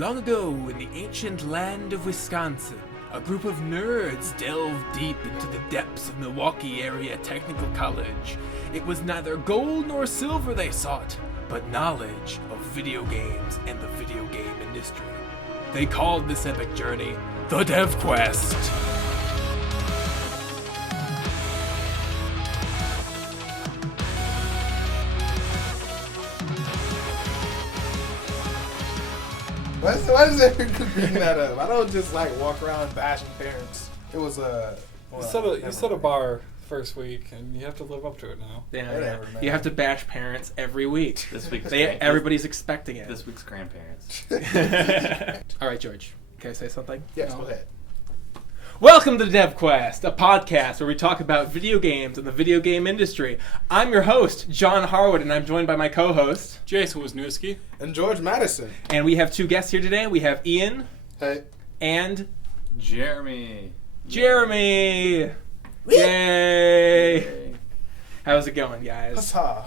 Long ago, in the ancient land of Wisconsin, a group of nerds delved deep into the depths of Milwaukee Area Technical College. It was neither gold nor silver they sought, but knowledge of video games and the video game industry. They called this epic journey the Dev Quest. Why is everyone bring that up? I don't just like walk around bashing parents. It was You set a bar first week, and you have to live up to it now. Yeah, Whatever, yeah. man. You have to bash parents every week. This week's Everybody's expecting it. This week's grandparents. All right, George. Can I say something? Yes, No. go ahead. Welcome to Dev Quest, a podcast where we talk about video games and the video game industry. I'm your host, John Harwood, and I'm joined by my co-host, Jason Wisniewski. And George Madison. and we have two guests here today. We have Ian Hey. and Jeremy. Jeremy. Yay! How's it going, guys? Huzzah.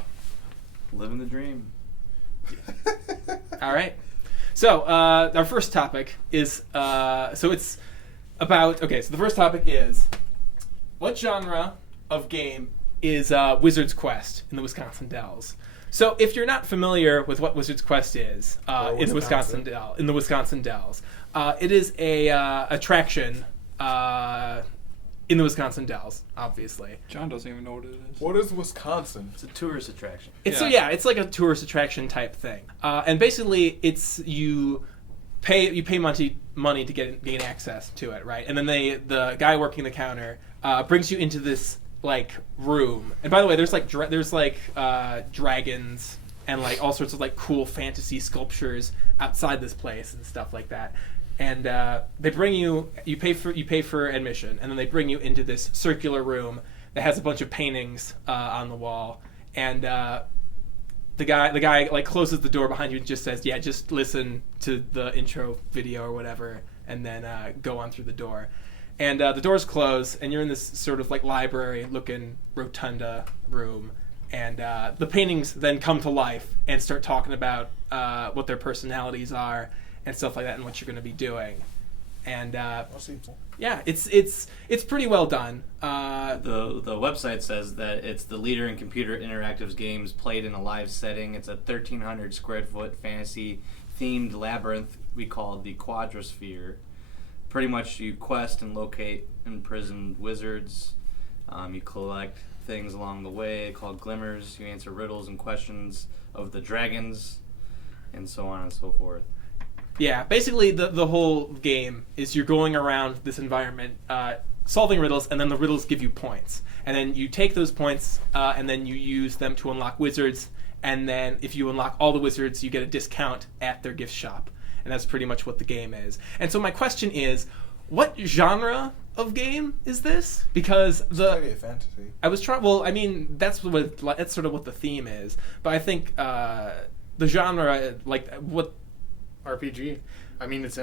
Living the dream. All right. So our first topic is it's about so the first topic is what genre of game is Wizard's Quest in the Wisconsin Dells. So if you're not familiar with what Wizard's Quest is in the Wisconsin Dells, it is a attraction in the Wisconsin Dells, obviously. John doesn't even know what it is. What is Wisconsin? It's a tourist attraction. It's Yeah. it's like a tourist attraction type thing, and basically you pay money to gain access to it, right? And then the guy working the counter brings you into this like room. And by the way, there's dragons and like all sorts of like cool fantasy sculptures outside this place and stuff like that. And they bring you pay for admission, and then they bring you into this circular room that has a bunch of paintings on the wall. And the guy like closes the door behind you and just says, "Yeah, just listen to the intro video or whatever, and then go on through the door." And the doors close, and you're in this sort of like library-looking rotunda room. And the paintings then come to life and start talking about what their personalities are and stuff like that, and what you're going to be doing. And yeah, it's pretty well done. The website says that it's the leader in computer interactive games played in a live setting. It's a 1,300 square foot fantasy themed labyrinth we call the Quadrosphere. Pretty much you quest and locate imprisoned wizards. You collect things along the way called glimmers. You answer riddles and questions of the dragons, and so on and so forth. Yeah, basically the whole game is you're going around this environment solving riddles, and then the riddles give you points. And then you take those points and then you use them to unlock wizards, and then if you unlock all the wizards, you get a discount at their gift shop. And that's pretty much what the game is. And so my question is, what genre of game is this? Because It's clearly a fantasy. I was trying. Well, I mean, that's sort of what the theme is. But I think the genre, like what. RPG. I mean, it's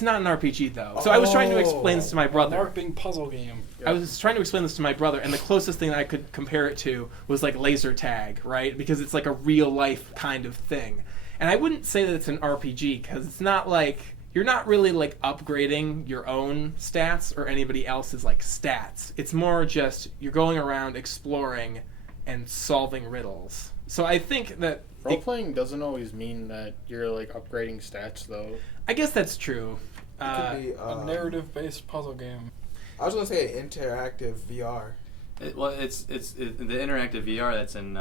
not an RPG though. So I was trying to explain this to my brother. LARPing puzzle game. I was trying to explain this to my brother, and the closest thing that I could compare it to was like laser tag, right? Because it's like a real life kind of thing. And I wouldn't say that it's an RPG because it's not like you're not really like upgrading your own stats or anybody else's like stats. It's more just you're going around exploring and solving riddles. So I think that role-playing doesn't always mean that you're like upgrading stats, though. I guess that's true. It could be A narrative-based puzzle game. I was gonna say interactive VR. It's the interactive VR that's in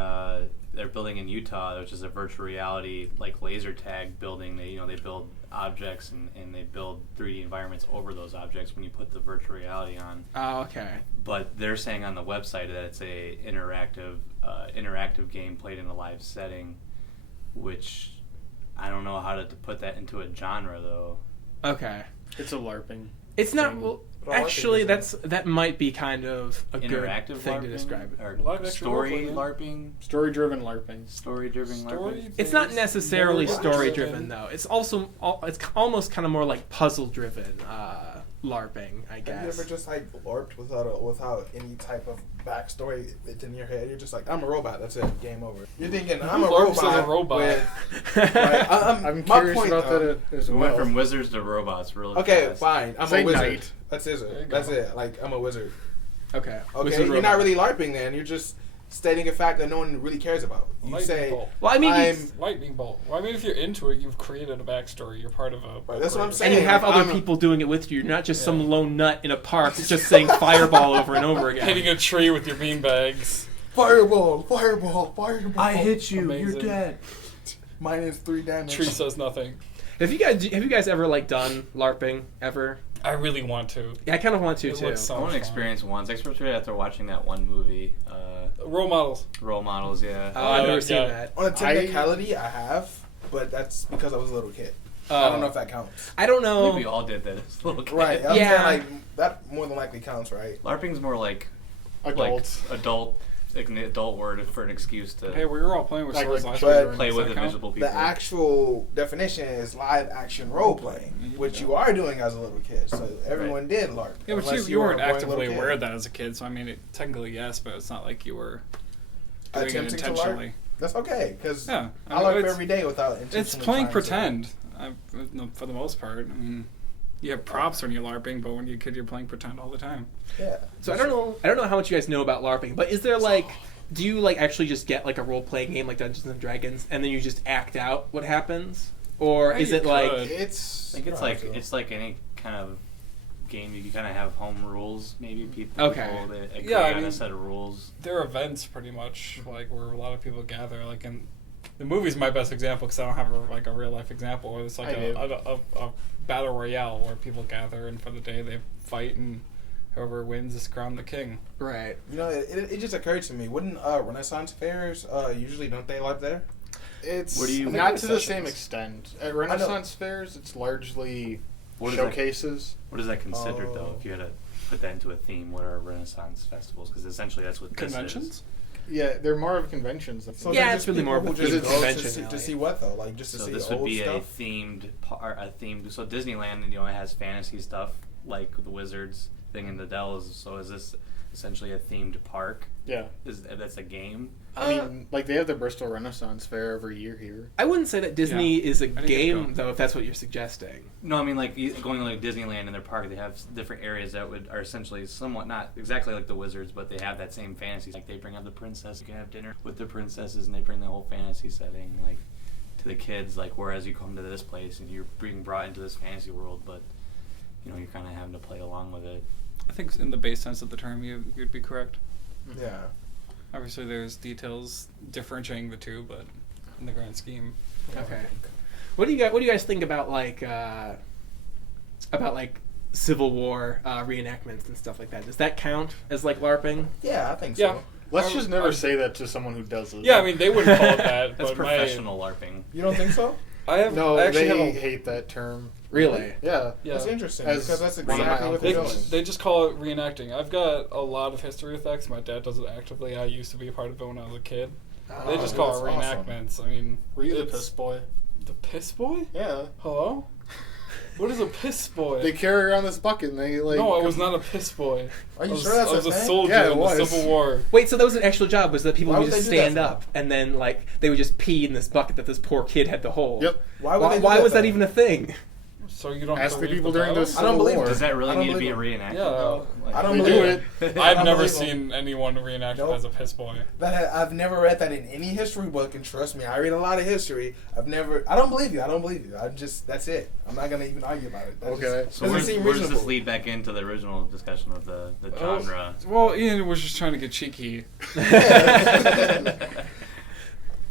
they're building in Utah, which is a virtual reality like laser tag building. They build objects and they build 3D environments over those objects when you put the virtual reality on. Oh, okay. But they're saying on the website that it's a interactive game played in a live setting, which I don't know how to put that into a genre though. Okay. It's a LARPing. It's not. thing. Well, But I like actually, it. that might be kind of a Interactive good thing LARPing? to describe it. Or Live action story role-playing. LARPing? Story-driven LARPing. Story-driven LARPing? It's not necessarily Story-driven. story driven though. It's also it's almost kind of more like puzzle driven. LARPing, I Have you guess. ever just like LARPed without any type of backstory within your head? You're just like, I'm a robot. That's it. Game over. You're thinking I'm a LARPs robot. as a robot. With, like, I'm my curious point, about that as We well. went from wizards to robots really Okay, fast. fine. I'm Say a wizard. knight. That's There you it. go. That's it. Like I'm a wizard. Okay. Okay, Wizard you're robot. not really LARPing then. You're just stating a fact that no one really cares about. You Lightning say, bolt. Well, I mean, Lightning bolt. Well, I mean, if you're into it, you've created a backstory. You're part of a. Right, that's what I'm and saying. you have like, other I'm- people doing it with you. You're not just Yeah. some lone nut in a park just saying fireball over and over again. hitting a tree with your beanbags. Fireball, fireball, fireball. hit you, you're You're dead. Minus 3 damage. Tree says nothing. Have you guys ever like done LARPing ever? I really want to. Yeah, I kind of want to It too. looks so I want to much fun. experience once, especially after watching that one movie, Role models. Role Models. Yeah. Oh, I've never seen yeah. that. On a technicality, I have, but that's because I was a little kid. I Oh. don't know if that counts. I don't I know. think we all did that as little kids. Right. I'm Yeah. saying, like, that more than likely counts, right? LARPing's more like Adults. like an adult word for an excuse to Hey, we were all playing with Like swords with last children. week. play Does with that count? invisible people. The actual definition is live action role playing, which you are doing as a little kid. So everyone did LARP. Yeah, but unless you were weren't a boring actively little aware kid. of that as a kid, so I mean, technically yes, but it's not like you were doing it Attempting to LARP? intentionally. That's okay, because Yeah, I mean, LARP it's- every day without intentionally It's playing trying to- pretend, for the most part. I mean, you have props when you're LARPing, but when you're a kid, you're playing pretend all the time. Yeah. So I don't know how much you guys know about LARPing, but is there like, do you like actually just get like a role playing game like Dungeons and Dragons and then you just act out what happens, or Yeah, is you it like? could. It's. I think it's I like don't know. it's like any kind of game. You can kind of have home rules. Maybe people. Okay. They agree Yeah, I on mean- a set of rules. There are events pretty much like where a lot of people gather. Like in the movie's my best example because I don't have a real life example. Where it's like I do. a battle royale where people gather and for the day they fight and whoever wins is crowned the king. Right. You know, it just occurred to me. Wouldn't Renaissance fairs usually don't they LARP there? It's What do you- not to the Sessions. same extent. At Renaissance fairs, it's largely What is that? showcases. What is that considered though? Oh. If you had to put that into a theme, what are Renaissance festivals? Because essentially that's what this is. Conventions? Yeah, they're more of conventions. So Yeah, they're it's just really more people of a who just themed go convention, to really. see what though, like just to So see this old would be stuff. a themed. So Disneyland, has fantasy stuff like the Wizards thing in the Dells. So is this essentially a themed park? Yeah. That's a game? I mean, like they have the Bristol Renaissance Fair every year here. I wouldn't say that Disney is a think it's game cool. though, if that's what you're suggesting. No, I mean like going to like Disneyland in their park. They have different areas that are essentially somewhat not exactly like the Wizards, but they have that same fantasy. Like they bring out the princess. You can have dinner with the princesses, and they bring the whole fantasy setting like to the kids. Like whereas you come to this place and you're being brought into this fantasy world, but you're kind of having to play along with it. I think in the base sense of the term, you'd be correct. Yeah. Obviously, there's details differentiating the two, but in the grand scheme, Okay. What do you guys think about like Civil War reenactments and stuff like that? Does that count as like LARPing? Yeah, I think Yeah. so. Let's just never say that to someone who does it. yeah, I mean they wouldn't call it that. That's but professional LARPing. You don't think so? No, I actually they have a, hate that term. Really? Yeah. yeah. That's interesting As because that's one of my exactly what They, they're uncles. doing. they just call it reenacting. I've got a lot of history effects. My dad does it actively. I used to be a part of it when I was a kid. They just call it that's awesome. reenactments. I mean, Were you the it's- piss boy? The piss boy? Yeah. Hello? What is a piss boy? They carry around this bucket and they like. No, I was not a piss boy. Are you I was, sure that's I was a a thing? soldier Yeah, it in the was. Civil War. Wait, so that was an actual job? Was that people Why would would just they do that stand for? up and then like they would just pee in this bucket that this poor kid had to hold? Yep. Why would they do Why was that though? even a thing? So you don't Ask the believe people the during battle? the I don't Civil believe War. Does that really I don't need to be a believe reenactment? Yeah. though? Like, I don't They believe do it. I've I don't never believe 'em. seen anyone reenact Nope. as a piss boy. I've never read that in any history book, and trust me, I read a lot of history. I don't believe you. That's it. I'm not gonna even argue about it. That Okay. just So doesn't where seem does this reasonable. lead back into the original discussion of the genre? Well, Ian was just trying to get cheeky.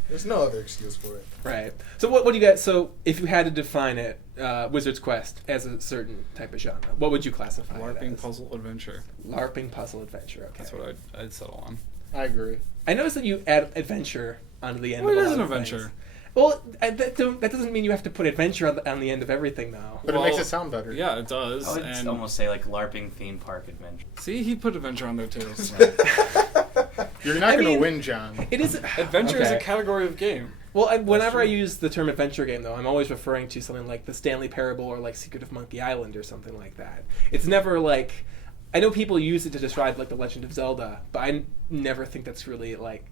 There's no other excuse for it. Right. So what do you guys? So if you had to define it, Wizard's Quest as a certain type of genre, what would you classify it LARPing as? puzzle adventure. LARPing puzzle adventure. Okay. That's what I'd settle on. I agree. I noticed that you add adventure onto the end. Well, of it a is lot an of adventure. things. Well, that doesn't mean you have to put adventure on the end of everything, though. But it makes it sound better. Yeah, it does. I would and almost say like LARPing theme park adventure. see, he put adventure on there too. You're not I going to mean- win, John. It is Adventure is a okay. category of game. Well, whenever I true. use the term adventure game, though, I'm always referring to something like the Stanley Parable or like Secret of Monkey Island or something like that. It's never like, I know people use it to describe like the Legend of Zelda, but I never think that's really like,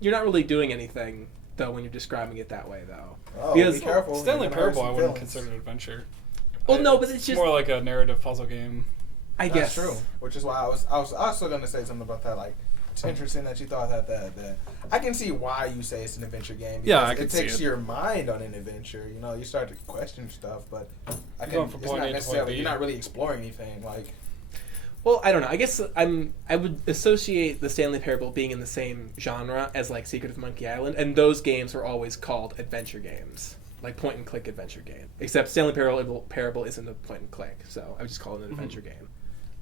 you're not really doing anything though when you're describing it that way though. Oh, Because- be careful. Stanley You're gonna hurt Parable, I some wouldn't feelings. consider an adventure. Well, no, but it's just, more like a narrative puzzle game. I That's guess. true. Which is why I was also gonna say something about that. Like, it's interesting that you thought that I can see why you say it's an adventure game. Yeah, because I can it see takes it. your mind on an adventure. You know, you start to question stuff, but I Going can. from It's point not A to necessarily. point B. You're not really exploring anything. Like, Well, I don't know. I guess I would associate the Stanley Parable being in the same genre as like Secret of Monkey Island, and those games are always called adventure games, like point and click adventure game. Except Stanley Parable isn't a point and click, so I would just call it an adventure game.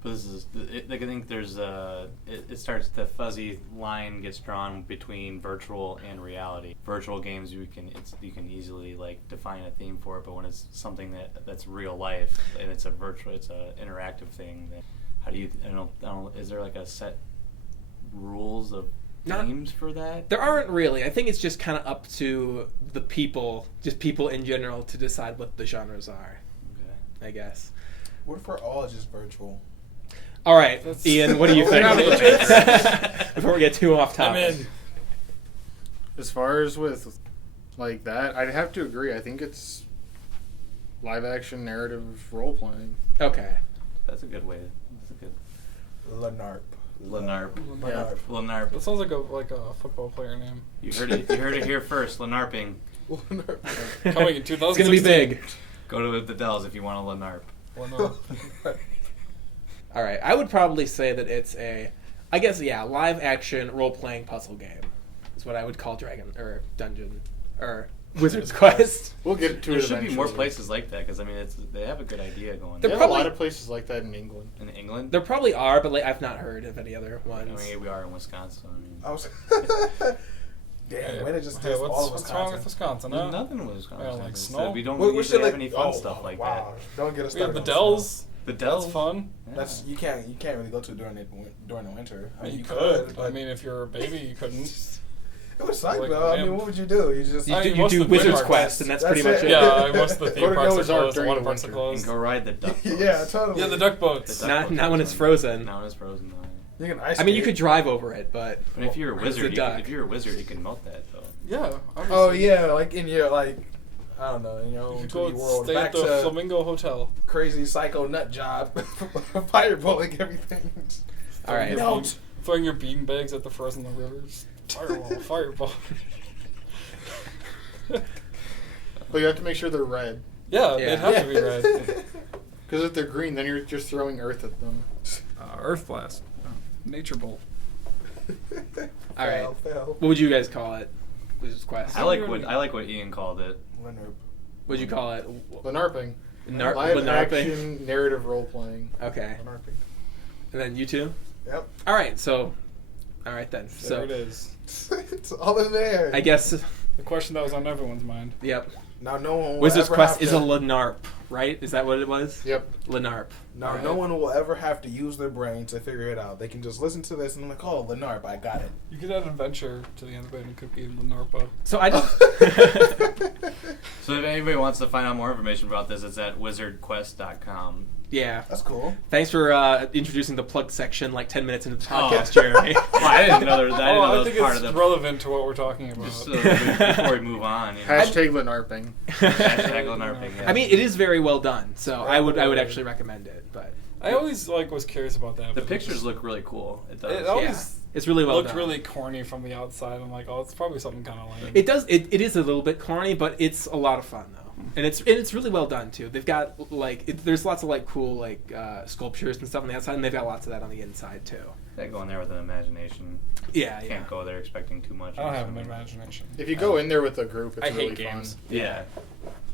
But this is, I think there's it starts, the fuzzy line gets drawn between virtual and reality. Virtual games you can easily like define a theme for it, but when it's something that's real life and it's an interactive thing, then how do you, I don't, is there like a set rules of Not- games for that? There aren't really. I think it's just kind of up to the people, just people in general, to decide what the genres are. Okay. I guess. what if we're all just virtual? All right, That's- Ian, what do you think? Before we get too off I'm topic. in. As far as with like that, I'd have to agree. I think it's live action narrative role playing. Okay. That's a good way. That's a good. Lenarp. Lenarp. Lenarp. Lenarp. That sounds like a football player name. You heard it. You heard it here first. Lenarping. Lenarp. Coming in 2016. It's gonna be big. Go to the Dells if you want a Lenarp. Well, no. All right, I would probably say that it's I guess live action role playing puzzle game is what I would call Dragon or Dungeon or Wizard's Quest. We'll get to There it should be more eventually. places like that because I mean they have a good idea going. They They're have probably- a lot of places like that in England. In England. There probably are, but like I've not heard of any other I ones. mean, we are in Wisconsin. I mean, I was. Damn, way to just Hey, diss all of what's wrong with Wisconsin. Wisconsin? there's Huh? nothing in Wisconsin. Yeah, like It's snow? we don't We usually should have like any fun stuff like wow. Don't get us We have started. the on Dells. snow. that. The Dells. That's fun. Yeah. That's you can't really go to during the winter. I mean, You you could. could, I but mean, if you're a baby, you couldn't. it would suck like, though. I man. mean, what would you do? You just You, I do, mean, you most do of the Wizard's theme Quest, parks- and that's That's pretty much it. it. Yeah, most of the Go theme to parks are Noah's Ark closed. A during lot the of parks are winter. You closed. can go ride the duck. boats. yeah, totally. Yeah, the duck boats. The duck Not- boats not are when it's fun. frozen. Not when it's frozen. No. You can ice I mean, you skate. could drive over it, but But if you're a It's wizard, a duck. if you're a wizard, you can melt that though. Yeah. Oh obviously. yeah, like in your like, I don't know, in your You own could 2D go world. stay Back at the to Flamingo Hotel. crazy psycho nut job, fireballing everything. all right. No. Throwing your bean bags at the frozen rivers. Fireball, fireball. But you have to make sure they're red. Yeah, Yeah. they'd have to be red. Because if they're green, then you're just throwing earth at them. Earth blast. Nature bolt. All right. Fail. What would you guys call it? Wizard's Quest. I like what Ian called it. Leonard. What'd you call it? Lenarping. Nar- Live Lenarping? action narrative role playing. Okay. Lenarping. And then you two? Yep. All right, so. All right then. There So it is. It's all in there. I guess. The question that was on everyone's mind. Yep. Now no one will Wizard's ever Quest have is a to, Lenarp, right? Is that what it was? Yep. Lenarp. Now Right. no one will ever have to use their brain to figure it out. They can just listen to this and like, oh, Lenarp, I got it. You could add adventure to the end of it and could be in Lenarpa. So I just. So if anybody wants to find out more information about this, it's at wizardquest.com. Yeah. That's cool. Thanks for introducing the plug section like 10 minutes into the Oh. podcast, Jeremy. Well, I didn't know there was, I that think was part it's of the. relevant to what we're talking about. Just before we move on, you know. Hashtag Lenarping. Hashtag Lenarping, yeah. I mean, it is very well done, so I would actually recommend it. But I always was curious about that. The but pictures look really cool. It does. It always it's really well looked done. really corny from the outside. I'm like, oh, it's probably something kind of lame. It does. It is a little bit corny, but it's a lot of fun though, and it's really well done too. They've got like there's lots of like cool like sculptures and stuff on the outside, and they've got lots of that on the inside too. They go in there with an imagination. Yeah, Can't go there expecting too much. I don't have an imagination. If you go in there with a group, it's I really hate games. fun. Yeah,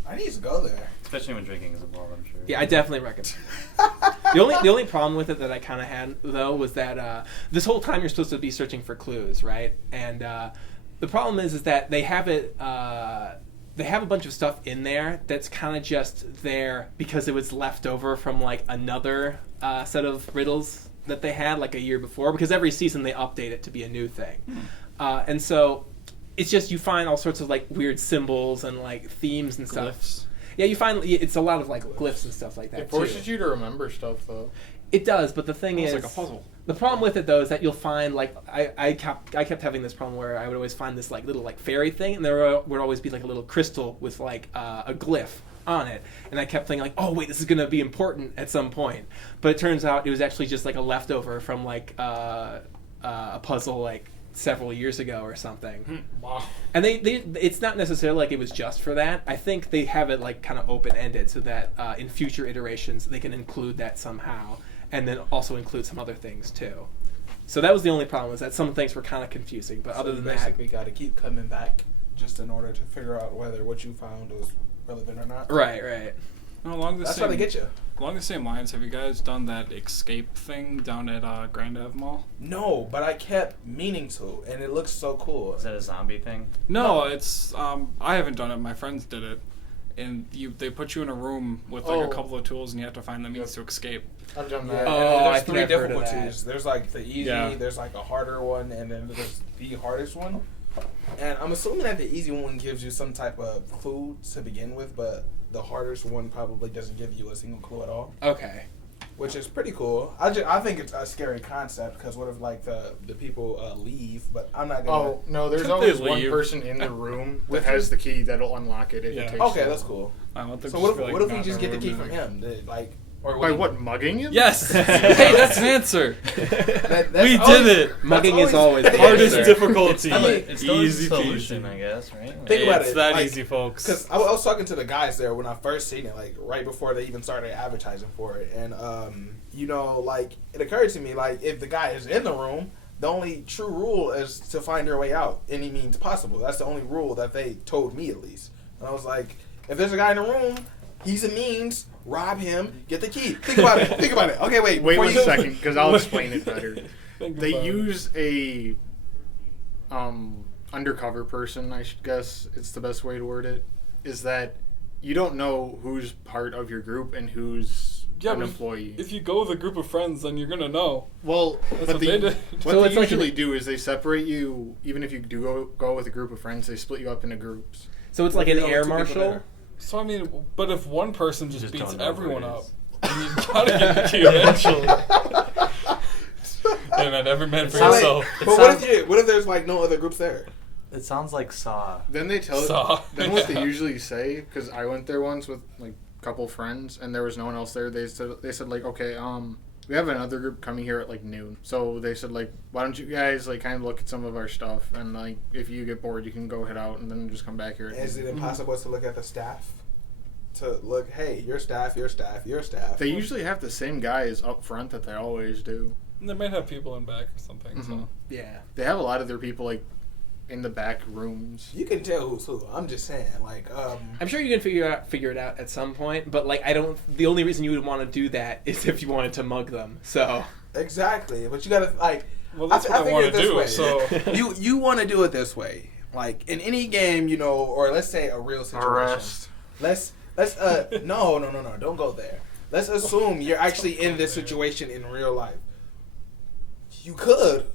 I need to go there. especially when drinking is involved. I'm sure. Yeah, I definitely recommend. The only problem with it that I kind of had though was that this whole time you're supposed to be searching for clues, right? And the problem is that they have it. They have a bunch of stuff in there that's kind of just there because it was left over from like another set of riddles that they had like a year before. Because every season they update it to be a new thing, and so it's just you find all sorts of like weird symbols and like themes and stuff. Glyphs. Yeah, you find it's a lot of like glyphs and stuff like that. It forces too. you to remember stuff, though. It does, but the thing It's is, like a puzzle. the problem with it though is that you'll find like I kept having this problem where I would always find this like little like fairy thing, and there would always be like a little crystal with like a glyph on it, and I kept thinking like, oh wait, this is gonna be important at some point, but it turns out it was actually just like a leftover from like a puzzle like several years ago or something. Wow. And they it's not necessarily like it was just for that. I think they have it like kind of open ended so that in future iterations they can include that somehow, and then also include some other things too. So that was the only problem, is that some things were kind of confusing, but other you than that, basically got to keep coming back just in order to figure out whether what you found was relevant or not. right. Along the That's same, how they get you. Along the same lines, have you guys done that escape thing down at Grand Ave Mall? No, but I kept meaning to, and it looks so cool. Is that a zombie thing? No, it's I haven't done it. My friends did it, and they put you in a room with like a couple of tools, and you have to find the means to escape. I've done Yeah, that. and I there's think 3 I've heard of difficulties. that. There's like the easy, Yeah. there's like a harder one, and then there's the hardest one. And I'm assuming that the easy one gives you some type of clue to begin with, but the hardest one probably doesn't give you a single clue at all, Okay. which is pretty cool. I think it's a scary concept, because what if like the people leave? But I'm not gonna. Oh, no, there's They always one leave. person in the room With that has the key that'll unlock it if Yeah. it takes Okay, so that's long. cool. I want them So to what just be, like, if we not in just get the key room from and- him? Like, or By do you- what, mugging him? Yes. Hey, that's an answer. That's We did always- it. that's Mugging is always the Hardest answer. difficulty. I mean, it's still Easy a solution, peasy. I guess, right? Think about It's it, that like, easy, folks. Because I was talking to the guys there when I first seen it, like right before they even started advertising for it, and like it occurred to me, like if the guy is in the room, the only true rule is to find your way out any means possible. That's the only rule that they told me, at least. And I was like, if there's a guy in the room, he's a means. Rob him, get the key. Think about it. Think about it. Okay, wait. Wait before one you- second, because I'll explain it better. Think They about it. use a undercover person, I should guess it's the best way to word it, is that you don't know who's part of your group and who's an but employee. If you go with a group of friends, then you're gonna know. Well, That's but what they did. what So they it's like usually do is they separate you, even if you do go with a group of friends, they split you up into groups. So it's What like if an there are air 2 people marshal. there? So I mean, but if one person just Just beats don't know who everyone it up, is. then you gotta get the key eventually. And then every man for sounds- yourself. But what if there's like no other groups there? It sounds like Saw. Then they tell So- then what they yeah. usually say, because I went there once with like a couple friends and there was no one else there. They said like, okay, we have another group coming here at like noon. So they said like, why don't you guys like kind of look at some of our stuff, and like if you get bored, you can go head out and then just come back here. at Is noon." it impossible to look at the staff? To look, hey, your staff, your staff, your staff. They usually have the same guys up front that they always do. They might have people in back or something. Mhm. So Yeah. They have a lot of their people like in the back rooms. You can tell who's who. I'm just saying, like, I'm sure you can figure it out at some point, but like the only reason you would want to do that is if you wanted to mug them. So exactly. But you gotta like. well, that's I what I want to figured it do. this So you want to do it this way, like in any game, or let's say a real situation. Arrest. Let's no, don't go there. Let's assume you're actually in this situation in real life. You could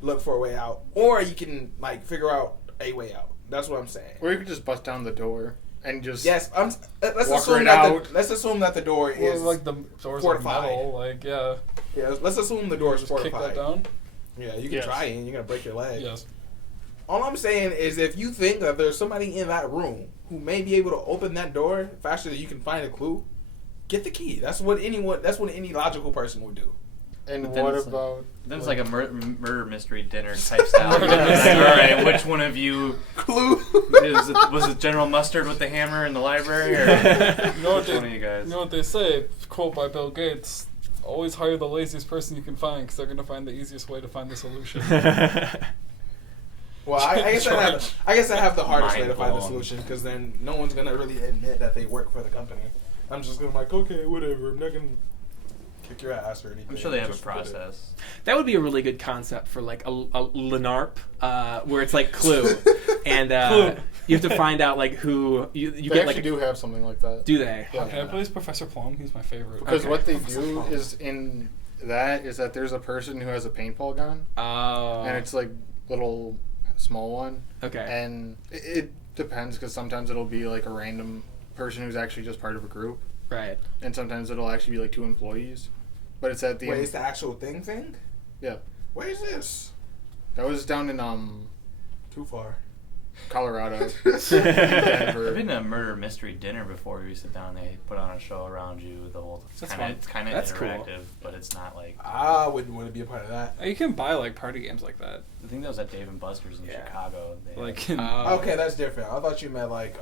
look for a way out, or you can like figure out a way out. That's what I'm saying. Or you could just bust down the door and just Yes, let's Walk assume right that out. let's assume that the door well, is like the doors are fortified. metal. Like yeah, Yeah, let's assume the door is just kick fortified. that down. Yeah, you can Yes. try it and you're gonna break your leg. Yes. All I'm saying is if you think that there's somebody in that room who may be able to open that door faster than you can find a clue, get the key. That's what any logical person would do. And But then what it's like- about Then it's like a murder mystery dinner type style. Murder mystery. All right, which one of you Clue. was it General Mustard with the hammer in the library, or You know what which one they of you guys? You know what they say? Quote by Bill Gates: "Always hire the laziest person you can find, because they're gonna find the easiest way to find the solution." Well, I guess I have the hardest way to Mind find the blown. solution because then no one's gonna really admit that they work for the company. I'm just gonna be like, okay, whatever. I'm not gonna kick your ass or anything. I'm sure they have a Just put it- process. that would be a really good concept for like a LARP, where it's like Clue, and Clue. you have to find out like who you they get actually like. do have something like that. Do they? Yeah. Can I please Professor Plum? He's my favorite. Because Okay. what they do is in that is that there's a person who has a paintball gun, Oh. and it's like little small one. Okay. And it depends, because sometimes it'll be like a random person who's actually just part of a group, Right. and sometimes it'll actually be like 2 employees. But it's at the Wait, it's the actual thing? Yeah. Where is this? That was down in Too far. Colorado. I've Denver. been to a murder mystery dinner before where you sit down and they put on a show around you the whole That's time. fun. It's kind of That's cool. interactive, but it's not like... I wouldn't want to be a part of that. You can buy like party games like that. I think that was at Dave & Buster's in Yeah. Chicago. They Like had- Okay, that's different. I thought you meant like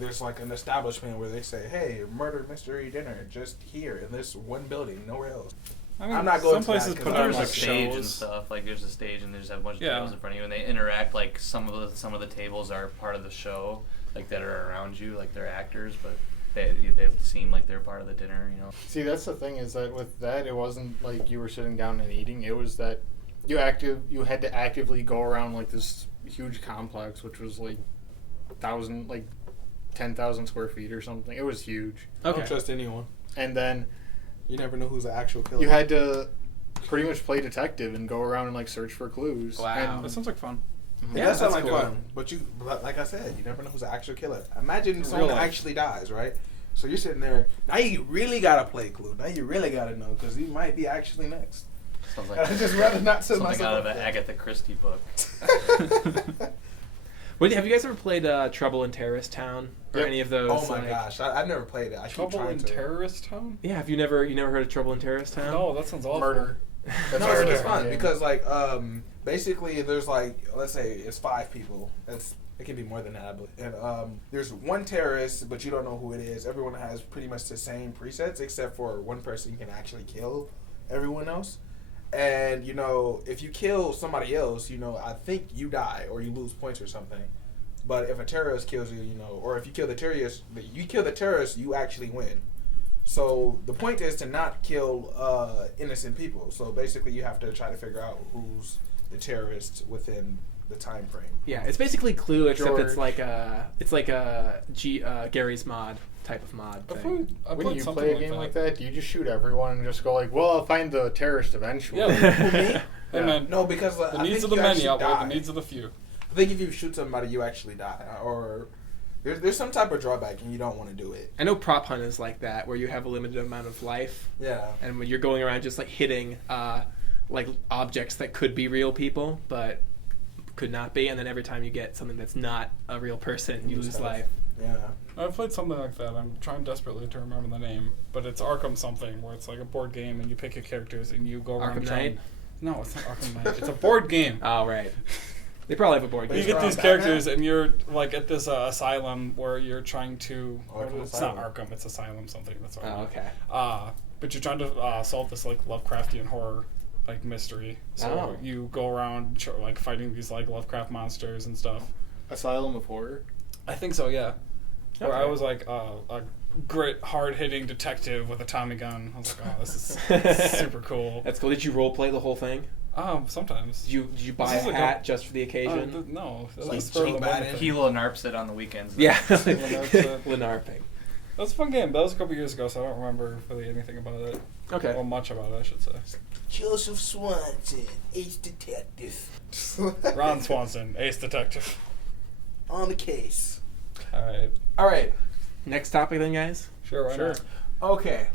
there's like an establishment where they say, "Hey, murder mystery dinner just here in this one building, nowhere else." I mean, I'm not going some to that places 'cause put I on there's don't like a stage and shows. stuff. Like there's a stage and there's a bunch of Yeah. tables in front of you, and they interact. Like some of the tables are part of the show, like that are around you, like they're actors, but they seem like they're part of the dinner. You know. See, that's the thing, is that with that, it wasn't like you were sitting down and eating. It was that you had to actively go around like this huge complex, which was like 10,000 square feet or something. It was huge. I Okay. don't trust anyone. And then You never know who's the actual killer. you had to pretty much play detective and go around and like search for clues. Wow. And, That sounds like fun. Yeah, that sounds that's like cool. fun. But like I said, you never know who's the actual killer. Imagine In someone real life. actually dies, right? So you're sitting there. Now you really gotta play Clue. Now you really gotta know, because he might be actually next. Sounds like I'd just rather not set something myself out of up an for Agatha Christie book. that. Wait, have you guys ever played Trouble in Terrorist Town or Yep. any of those? Oh my like- gosh, I've never played it. I keep Trouble trying in to. Terrorist Town? Yeah, have you never heard of Trouble in Terrorist Town? No, that sounds awful. murder. That's No, murder. it's fun Yeah. because like basically there's like, let's say it's 5 people. It can be more than that, and there's one terrorist, but you don't know who it is. Everyone has pretty much the same presets except for one person can actually kill everyone else. And you know, if you kill somebody else, you know, I think you die or you lose points or something. But if a terrorist kills you, you know, or if you kill the terrorist, you actually win. So the point is to not kill innocent people. So basically, you have to try to figure out who's the terrorist within the time frame. Yeah, it's basically Clue, except George. it's like a Gary's mod type of mod I thing. When you play a game like that, do you just shoot everyone and just go like, "Well, I'll find the terrorist eventually"? Yeah. Hey Yeah. man, No, because the I needs think of the you many actually outweigh die. the needs of the few. I think if you shoot somebody, you actually die, or there's some type of drawback, and you don't want to do it. I know Prop Hunt is like that, where you have a limited amount of life, Yeah. and when you're going around just like hitting like objects that could be real people, but could not be, and then every time you get something that's not a real person, you lose health. life. Yeah. I've played something like that. I'm trying desperately to remember the name, but it's Arkham something, where it's like a board game and you pick your characters and you go around Arkham trying. Knight? No, it's not Arkham Knight. It's a board game. Oh right, they probably have a board But You game. get Around these Batman? characters and you're like at this asylum where you're trying to. Arkham It's Asylum. not Arkham. It's Asylum something. That's Arkham. Oh okay. But you're trying to solve this like Lovecraftian horror like mystery. So Oh. you go around like fighting these like Lovecraft monsters and stuff. Asylum of Horror. I think so, yeah. Where I Okay. was like a grit, hard-hitting detective with a Tommy gun. I was like, oh, this is super cool. That's cool. Did you role play the whole thing? Sometimes. Did you buy This a is like hat just for the occasion? No, that Like was spur of the Joe moment Biden. thing. Hilo Narps it on the weekends. Yeah, that's it. Lenarping. That was a fun game. That was a couple years ago, so I don't remember really anything about it. Okay. Or much about it, I should say. Joseph Swanson, ace detective. Ron Swanson, ace detective. On the case. All right. All right. Next topic then, guys. Sure, why not? Okay.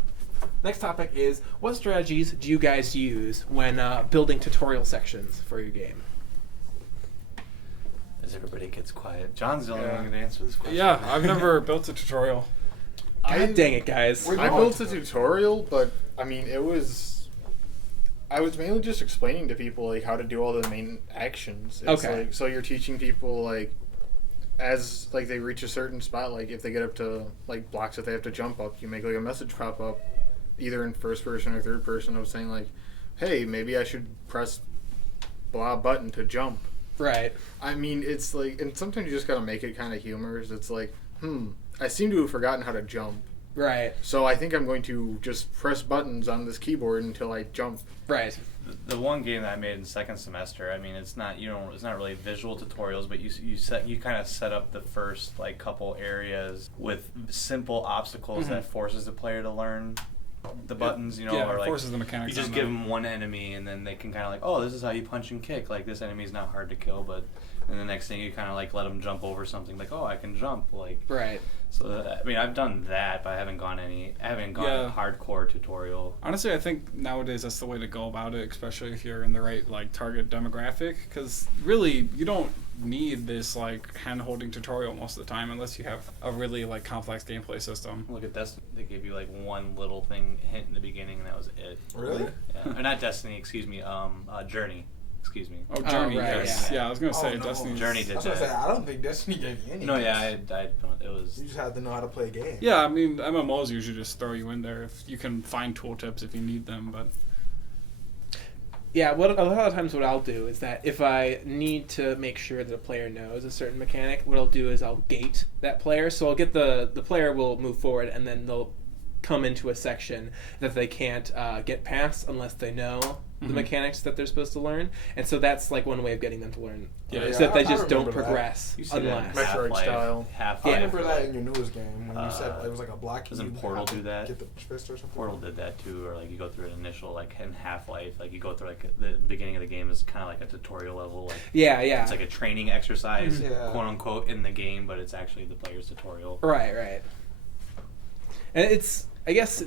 Next topic is, what strategies do you guys use when building tutorial sections for your game? As everybody gets quiet, John's the only Yeah. one who can answer this question. Yeah, I've never built a tutorial. God dang it, guys. We're I going built to. a tutorial, but I mean, I was mainly just explaining to people like how to do all the main actions. It's Okay. like, so you're teaching people like as like they reach a certain spot, like if they get up to like blocks that they have to jump up, you make like a message pop up, either in first person or third person, of saying like, "Hey, maybe I should press blah button to jump." Right. I mean, it's like, and sometimes you just gotta make it kind of humorous. It's like, I seem to have forgotten how to jump. Right. So I think I'm going to just press buttons on this keyboard until I jump. Right. The one game that I made in second semester, I mean, it's not really visual tutorials, but you kind of set up the first like couple areas with simple obstacles that forces the player to learn the buttons, you know, Yeah, or it like forces the mechanics. you just on give them. them one enemy, and then they can kind of like, oh, this is how you punch and kick. Like this enemy is not hard to kill, but and the next thing you kind of like let them jump over something. Like, oh, I can jump. Like Right. So I mean, I've done that, but I haven't gone Yeah. hardcore tutorial. Honestly, I think nowadays that's the way to go about it, especially if you're in the right like target demographic. Because really, you don't need this like hand-holding tutorial most of the time unless you have a really like complex gameplay system. Look at Destiny. They gave you like one little thing hint in the beginning, and that was it. Really? Yeah. Or not Destiny. Excuse me. Journey. Excuse me. Oh, Journey. right, Yes. yeah. I was gonna say no. Destiny. Journey did I was gonna say, that. I don't think Destiny gave you any. No, yeah, hints. it was. You just have to know how to play a game. Yeah, I mean MMOs usually just throw you in there if you can find tooltips if you need them, but Yeah, what a lot of times what I'll do is that if I need to make sure that a player knows a certain mechanic, what I'll do is I'll gate that player. So I'll get the player will move forward, and then they'll come into a section that they can't get past unless they know the mechanics that they're supposed to learn. And so that's like one way of getting them to learn. Yeah, is yeah, that they I just don't remember that. progress You see that in unless. Metroid Half-Life, style. Half-Life, I remember that like, in your newest game when you said it was like a block. doesn't you Portal had to do that? Get the fist or something. Portal did that too, or like you go through an initial like in Half-Life, like you go through like the beginning of the game is kind of like a tutorial level, like Yeah. it's like a training exercise, Mhm. Yeah. quote unquote, in the game, but it's actually the player's tutorial. Right. And it's, I guess,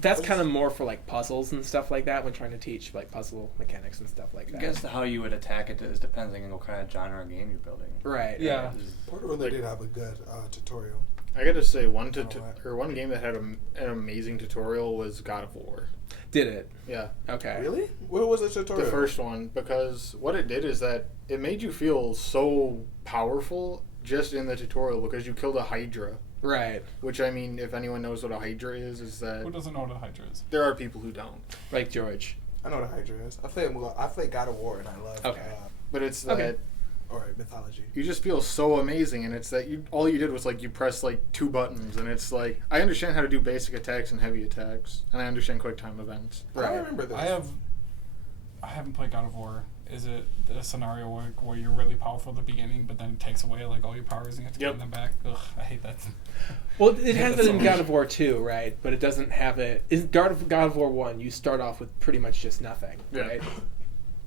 that's kind of more for like puzzles and stuff like that when trying to teach like puzzle mechanics and stuff like I that. guess how you would attack it is depending on what kind of genre of game you're building. Right. Yeah. Portal really did have a good tutorial. I gotta say, one game that had an amazing tutorial was God of War. Did it? Yeah, Okay. Really? What was the tutorial? the first one, because what it did is that it made you feel so powerful just in the tutorial because you killed a Hydra. Right. Which, I mean, if anyone knows what a Hydra is who that doesn't know what a Hydra is? there are people who don't. Like George. I know what a Hydra is. I played God of War and I love. Okay. But it's that Okay. Or mythology. you just feel so amazing, and it's that all you did was like you press like 2 buttons, and it's like I understand how to do basic attacks and heavy attacks, and I understand quick time events. I don't remember this. I haven't played God of War. Is it a scenario where you're really powerful at the beginning, but then it takes away like all your powers and you have to Yep. get them back? Ugh, I hate that. Well, it has That's it in so God much. of War 2, right? But it doesn't have it. In God of War 1, you start off with pretty much just nothing, Yeah. right?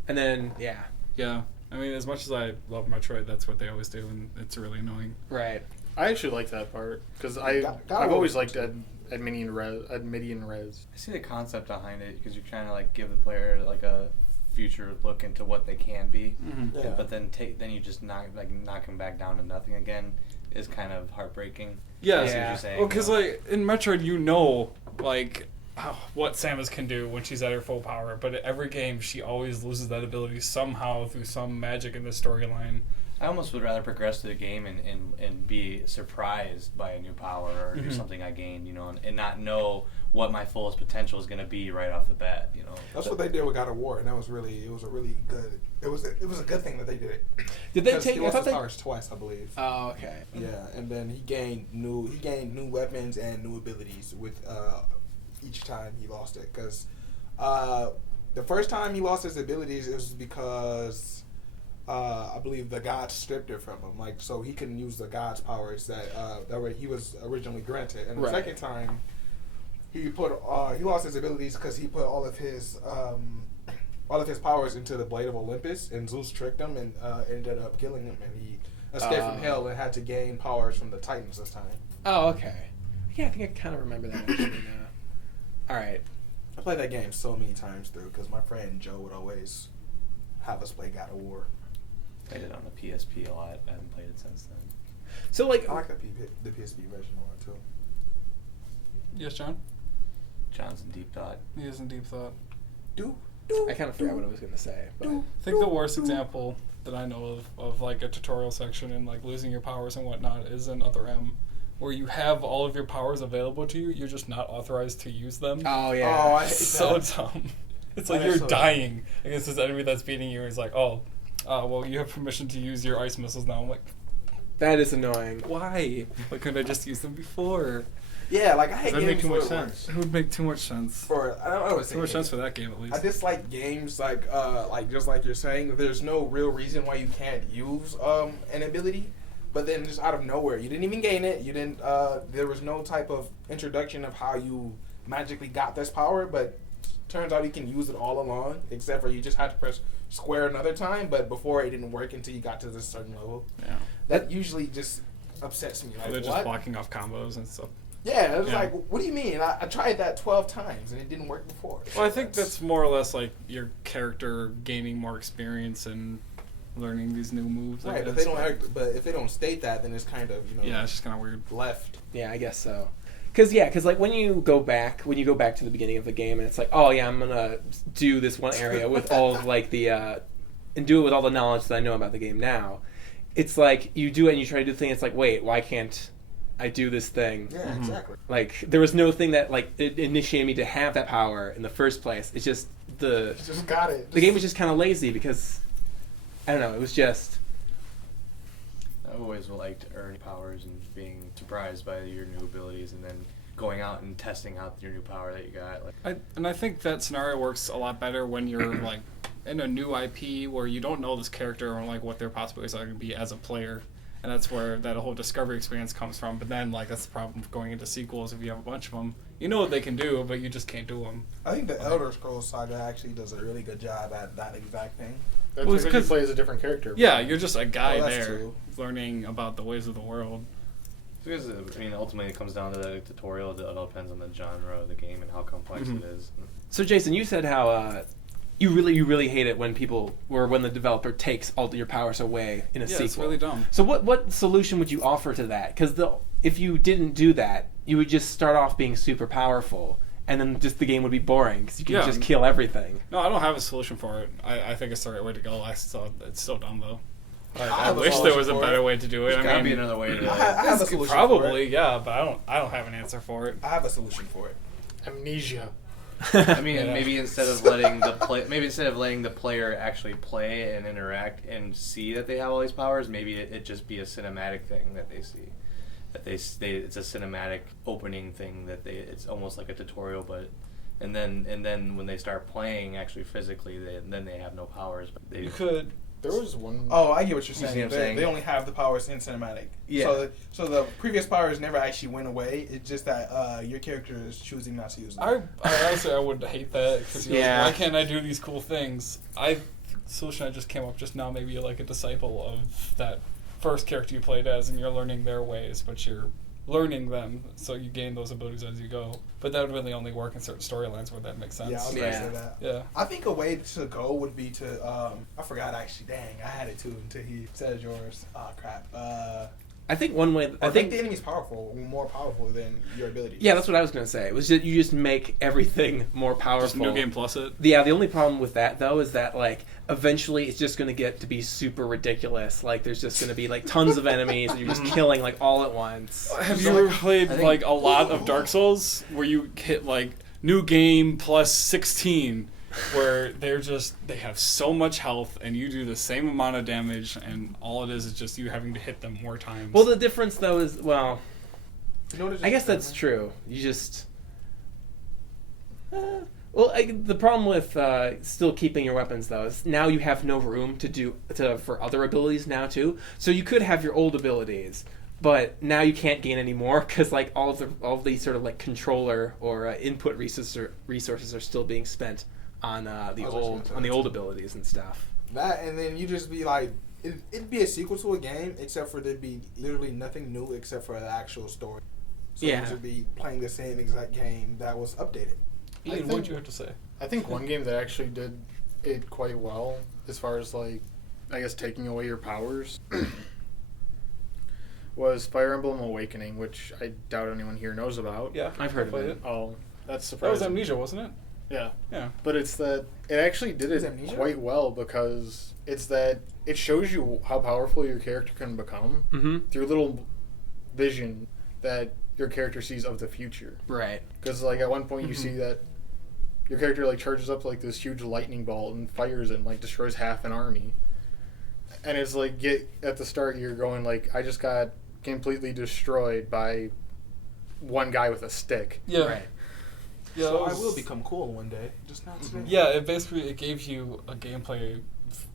And then, yeah. Yeah, I mean, as much as I love Metroid, that's what they always do, and it's really annoying. Right. I actually like that part because God of I've War always was liked Admidian res. I see the concept behind it because you're trying to like give the player like a future look into what they can be, Yeah. but then you just knock them back down to nothing again is kind of heartbreaking. Yeah, I see what you're saying. Well, because you know? like in Metroid, you know, like what Samus can do when she's at her full power, but at every game she always loses that ability somehow through some magic in the storyline. I almost would rather progress through the game and be surprised by a new power or do something I gained, you know, and not know what my fullest potential is going to be right off the bat, you know. That's what they did with God of War, and it was a really good. It was a good thing that they did it. Did they 'Cause take? He I lost thought his they. powers twice, I believe. Oh, okay. Yeah, and then he gained new weapons and new abilities with each time he lost it. Because the first time he lost his abilities, it was because I believe the gods stripped it from him, like so he couldn't use the gods' powers that he was originally granted. And the Right. second time, he lost his abilities because he put all of his powers into the Blade of Olympus, and Zeus tricked him and ended up killing him, and he escaped from hell and had to gain powers from the Titans this time. Oh, okay. Yeah, I think I kind of remember that actually now. All right. I played that game so many times through because my friend Joe would always have us play God of War. Played it on the PSP a lot. I haven't played it since then. So like, I like the PSP version a lot too. Yes, John? John's in deep thought. He is in deep thought. I kind of forgot what I was gonna say, but I think the worst example that I know of like a tutorial section and like losing your powers and whatnot is in Other M, where you have all of your powers available to you, you're just not authorized to use them. oh yeah. Oh, I hate So that. dumb. It's like That is you're so dumb. dying against this enemy that's beating you. It's like, well, you have permission to use your ice missiles now. I'm like, That is annoying. why? Why couldn't I just use them before? Yeah, like I hate Doesn't games make too where much it works. sense. It would make too much sense. I don't want to say Too much hate. sense for that game, at least. I dislike games like just like you're saying. There's no real reason why you can't use an ability, but then just out of nowhere, you didn't even gain it. You didn't. There was no type of introduction of how you magically got this power, but turns out he can use it all along, except for you just had to press square another time, but before it didn't work until you got to this certain level. Yeah. That usually just upsets me. Like, They're just what? blocking off combos and stuff. Yeah, it was Yeah. like, what do you mean? I tried that 12 times and it didn't work before. Well, I think that's more or less like your character gaining more experience and learning these new moves. I right, but guess. they don't. But if they don't state that, then it's kind of Yeah, it's just kind of weird. left. Yeah, I guess so. Because like when you go back to the beginning of the game, and it's like, oh yeah, I'm gonna do this one area with all of like the and do it with all the knowledge that I know about the game now. It's like you do it and you try to do the thing. It's like, wait, why can't I do this thing? Yeah, exactly. Like there was no thing that like it initiated me to have that power in the first place. It's just You just got it. the game was just kind of lazy because I don't know. It was just I always liked to earn powers and being surprised by your new abilities, and then going out and testing out your new power that you got. Like, I think that scenario works a lot better when you're like in a new IP where you don't know this character or like what their possibilities are going to be as a player, and that's where that whole discovery experience comes from. But then like that's the problem with going into sequels. If you have a bunch of them, you know what they can do, but you just can't do them. I think the Elder Scrolls saga actually does a really good job at that exact thing. That's Well, it's because you 'cause- play as a different character. Yeah, you're just a guy Well, that's there true. learning about the ways of the world. because I mean, ultimately it comes down to the tutorial. It all depends on the genre of the game and how complex Mhm. it is. so. Jason, you said how you really hate it when when the developer takes all your powers away in a Yeah, sequel. it's really dumb. So what solution would you offer to that? Because if you didn't do that, you would just start off being super powerful, and then just the game would be boring because you can Yeah. just kill everything. No, I don't have a solution for it. I think it's the right way to go. It's still dumb though. I have a wish there solution was a for better it. way to do it. There's I gotta mean, be another way to. I have a solution for probably it. yeah, but I don't have an answer for it. I have a solution for it. Amnesia. I mean, Yeah. maybe instead of letting the player actually play and interact and see that they have all these powers, maybe it just be a cinematic thing that they see. That it's a cinematic opening thing that it's almost like a tutorial, but and then when they start playing actually physically, then they have no powers. But they You could. There was one. Oh, I get what you're see saying. what I'm saying? They only have the powers in cinematic. Yeah. So the previous powers never actually went away. It's just that your character is choosing not to use them. I honestly would hate that because Yeah. why can't I do these cool things? Solution I just came up just now. Maybe you're like a disciple of that first character you played as, and you're learning their ways, but you're learning them, so you gain those abilities as you go. But that would really only work in certain storylines where that makes sense. Yeah, I was Yeah. gonna say that. Yeah. I think a way to go would be to I forgot actually. Dang, I had it too until he says yours. Ah, crap. I think one way. I Make think the enemies more powerful than your abilities. yeah, that's what I was gonna say. It was just, you just make everything more powerful. Just new game plus it. Yeah, the only problem with that though is that like eventually it's just gonna get to be super ridiculous. Like there's just gonna be like tons of enemies and you're just killing like all at once. Have So, you like, ever played I think- like a lot of Dark Souls where you hit like new game plus 16, where they have so much health and you do the same amount of damage and all it is just you having to hit them more times. Well, the difference though is You know what it I guess is, that's man? true. You just the problem with still keeping your weapons though is now you have no room for other abilities now too. So you could have your old abilities, but now you can't gain any more because like all of the sort of like controller or input resources are still being spent on the I was just old gonna say that. abilities and stuff. That, and then you just be like, it'd be a sequel to a game, except for there'd be literally nothing new except for the actual story. So Yeah. you should be playing the same exact game that was updated. Ian, think- what'd you have to say? I think one game that actually did it quite well, as far as like, I guess taking away your powers, was Fire Emblem Awakening, which I doubt anyone here knows about. Yeah, I've heard of played it. Oh, that's That surprising. was Amnesia, wasn't it? Yeah. Yeah. But it's that it actually did Is it Amnesia? quite well because it's that it shows you how powerful your character can become Mm-hmm. through little vision that your character sees of the future. Right. Because like at one point you Mhm. see that your character like charges up like this huge lightning bolt and fires it and like destroys half an army. And it's like at the start you're going like I just got completely destroyed by one guy with a stick. Yeah. Right. Yeah, So it I was- will become cool one day, just not today. Yeah, it gave you a gameplay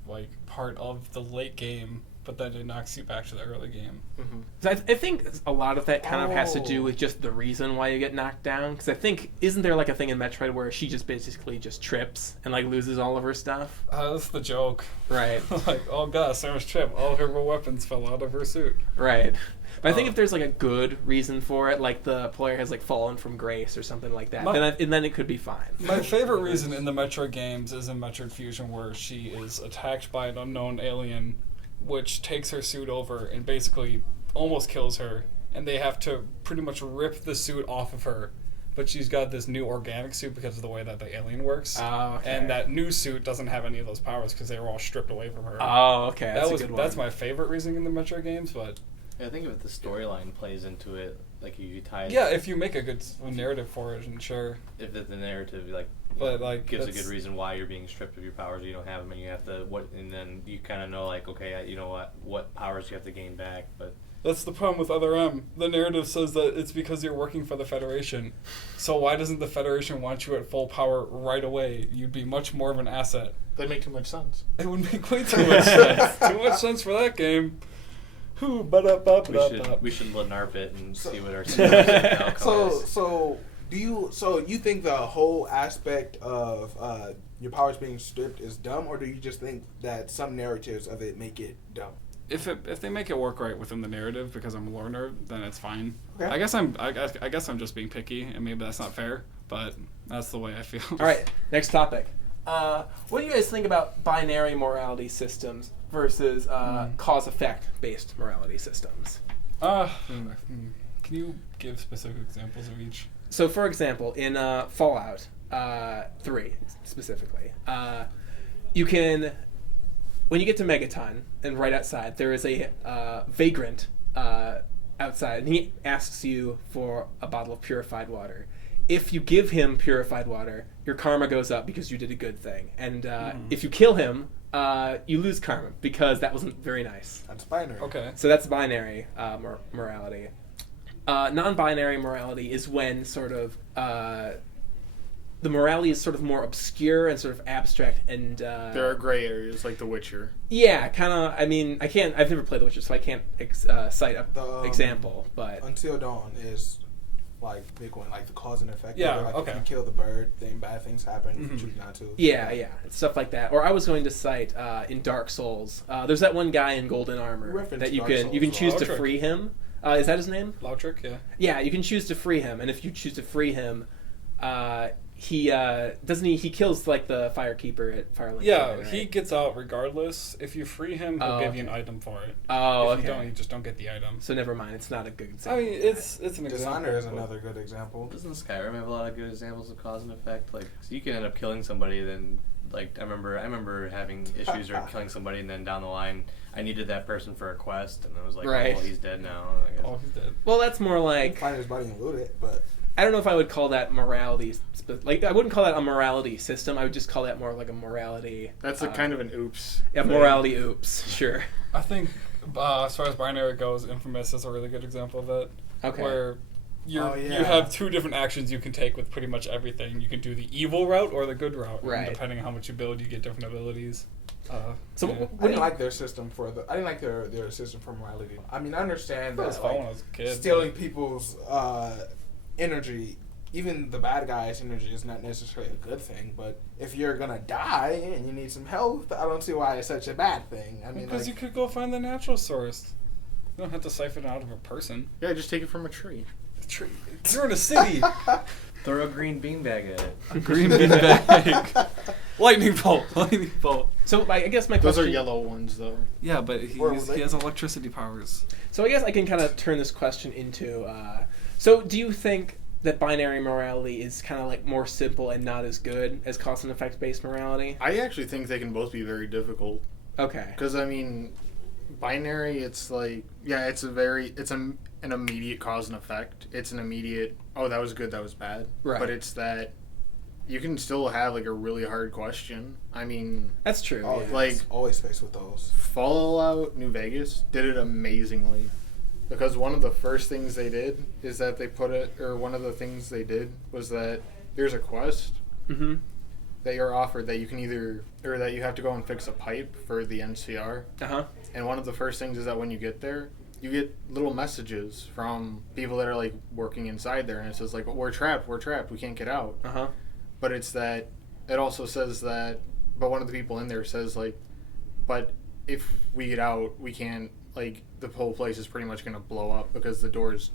like part of the late game but then it knocks you back to the early game. Mm-hmm. So I think a lot of that kind of has to do with just the reason why you get knocked down. Because I think, isn't there like a thing in Metroid where she just basically just trips and like loses all of her stuff? That's the joke. Right. Like, oh god, Samus Trip, all her weapons fell out of her suit. Right. But I think if there's like a good reason for it, like the player has like fallen from grace or something like that, then it could be fine. My favorite reason in the Metroid games is in Metroid Fusion, where she is attacked by an unknown alien, which takes her suit over and basically almost kills her, and they have to pretty much rip the suit off of her. But she's got this new organic suit because of the way that the alien works. Oh, okay. And that new suit doesn't have any of those powers because they were all stripped away from her. Oh, okay. That's a good one. That's my favorite reason in the Metroid games, but... Yeah, I think if the storyline plays into it, like you tie. Yeah, if you make a good narrative for it, and sure. If the narrative gives a good reason why you're being stripped of your powers, you don't have them, and you have to and then you kind of know like, okay, you know what powers you have to gain back, but. That's the problem with Other M. The narrative says that it's because you're working for the Federation. So why doesn't the Federation want you at full power right away? You'd be much more of an asset. They make too much sense. It would make way too much sense. Too much sense for that game. We should LARP it and see what our outcome is. So you think the whole aspect of your powers being stripped is dumb, or do you just think that some narratives of it make it dumb? If they make it work right within the narrative, because I'm a lore nerd, then it's fine. Okay. I guess I'm just being picky, and maybe that's not fair, but that's the way I feel. All right, next topic. What do you guys think about binary morality systems versus cause-effect based morality systems? Can you give specific examples of each? So, for example, in Fallout 3 specifically, you can, when you get to Megaton and right outside, there is a vagrant outside, and he asks you for a bottle of purified water. If you give him purified water, your karma goes up because you did a good thing. And if you kill him, you lose karma because that wasn't very nice. That's binary. Okay. So that's binary morality. Non-binary morality is when sort of the morality is sort of more obscure and sort of abstract, and there are gray areas like The Witcher. Yeah, kind of. I mean, I've never played The Witcher, so I can't cite an example. But Until Dawn is like big one, like the cause and effect. Yeah, like okay. If you kill the bird, then bad things happen. If you choose not to. Yeah, stuff like that. Or I was going to cite in Dark Souls. There's that one guy in golden armor Reference that you Dark can Souls. choose to Lautrec. free him. Is that his name? Lautrec, yeah. Yeah, you can choose to free him, and if you choose to free him, he kills like the firekeeper at Firelink. Yeah, right? he gets out regardless. If you free him, he'll give you an okay. item for it. Oh, if okay. you don't, you just don't get the item. So never mind. It's not a good I example. mean, it's an example. Dishonor is another good example. Doesn't Skyrim have a lot of good examples of cause and effect? Like, so you can end up killing somebody, then like I remember having issues or killing somebody, and then down the line, I needed that person for a quest, and I was like, Right. oh, well, he's dead now. I guess. Oh, he's dead. Well, that's more like, Find his body and loot it, but I don't know if I would call that morality. Like, I wouldn't call that a morality system. I would just call that more like a morality. That's a kind of an oops. Yeah, thing. morality oops. Sure. I think as far as binary goes, Infamous is a really good example of that. Okay. Where you have two different actions you can take with pretty much everything. You can do the evil route or the good route. Right. And depending on how much you build, you get different abilities. So yeah. I didn't like their system I didn't like their system for morality. I mean, I understand That was that fun like, when I was a kid. stealing people's energy, even the bad guy's energy, is not necessarily a good thing. But if you're gonna die and you need some health, I don't see why it's such a bad thing. I mean, Because like, you could go find the natural source. You don't have to siphon it out of a person. Yeah, just take it from a tree. You're in a city. Throw a green beanbag at it. A green beanbag. Lightning bolt. Lightning bolt. So I guess my Those question. are yellow ones, though. Yeah, but he Or they- has electricity powers. So I guess I can kind of turn this question into. So do you think that binary morality is kind of like more simple and not as good as cause and effect based morality? I actually think they can both be very difficult. Okay. Because, I mean, binary, it's like, yeah, it's an immediate cause and effect. It's an immediate, oh, that was good, that was bad. Right. But it's that you can still have, like, a really hard question. I mean, That's true. oh, yeah. like- always faced with those. Fallout New Vegas did it amazingly. Because one of the first things they did is that one of the things they did was that there's a quest. Mm-hmm. they are offered that you can either, or that you have to go and fix a pipe for the NCR. Uh-huh. And one of the first things is that when you get there, you get little messages from people that are like working inside there, and it says like, we're trapped, we can't get out. Uh-huh. But it's that, it also says that, but one of the people in there says like, but if we get out, we can't, like, the whole place is pretty much going to blow up because the door's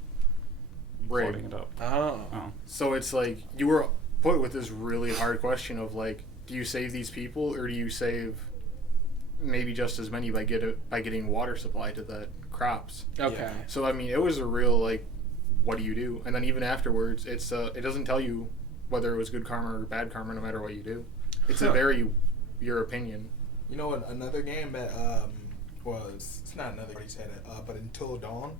rigged. Floating it up. Oh. So it's like, you were put with this really hard question of like, do you save these people or do you save maybe just as many by getting water supply to the crops? Okay. Yeah. So I mean, it was a real like, what do you do? And then even afterwards, it's it doesn't tell you whether it was good karma or bad karma, no matter what you do. It's a very your opinion. You know, another game that was, it's not another game, said it, but Until Dawn.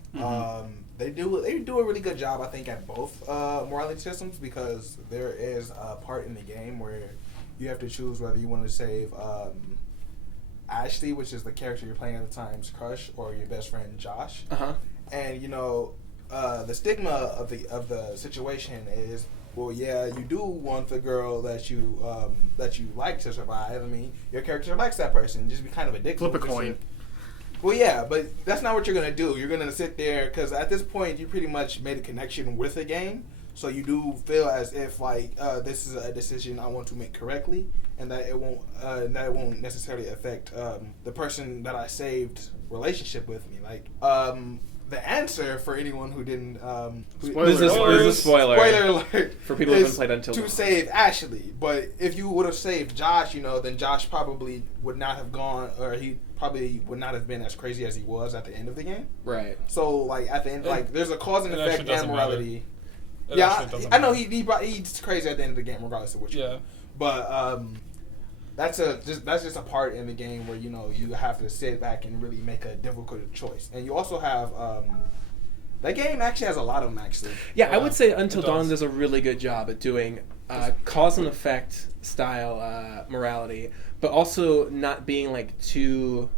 They do a really good job, I think, at both morality systems, because there is a part in the game where you have to choose whether you want to save Ashley, which is the character you're playing at the time's crush, or your best friend Josh. Uh-huh. And you know, the stigma of the situation is, well, yeah, you do want the girl that you like to survive. I mean, your character likes that person. Just be kind of addicted. Flip a coin. Well, yeah, but that's not what you're gonna do. You're gonna sit there because at this point you pretty much made a connection with the game, so you do feel as if like this is a decision I want to make correctly, and that it won't necessarily affect the person that I saved relationship with me. Like the answer for anyone who didn't This is a spoiler. Spoiler alert For people who haven't is played Until to Dawn. save Ashley. But if you would have saved Josh, you know, then Josh probably would not have gone, or he probably would not have been as crazy as he was at the end of the game. Right. So like at the end, like there's a cause and It effect actually doesn't and morality. It Yeah, actually doesn't I know matter. he's crazy at the end of the game, regardless of what you do. Yeah. But that's just a part in the game where, you know, you have to sit back and really make a difficult choice. And you also have that game actually has a lot of them, actually. Yeah, I would say Until it Dawn does. does a really good job at doing cause and effect style morality, but also not being like too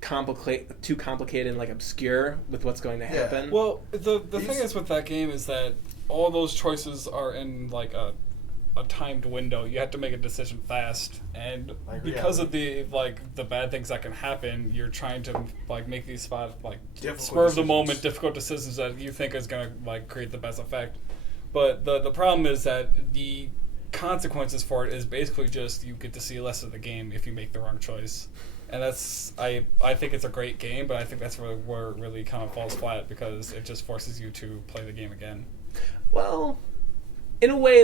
complicated and like obscure with what's going to Yeah. happen. Well, the thing is with that game is that all those choices are in like a timed window. You have to make a decision fast, and Like because of the bad things that can happen, you're trying to like make these Difficult spur of the moment decisions. difficult decisions that you think is gonna like create the best effect. But the problem is that the consequences for it is basically just you get to see less of the game if you make the wrong choice. And that's I think it's a great game, but I think that's where it really kind of falls flat, because it just forces you to play the game again. Well, in a way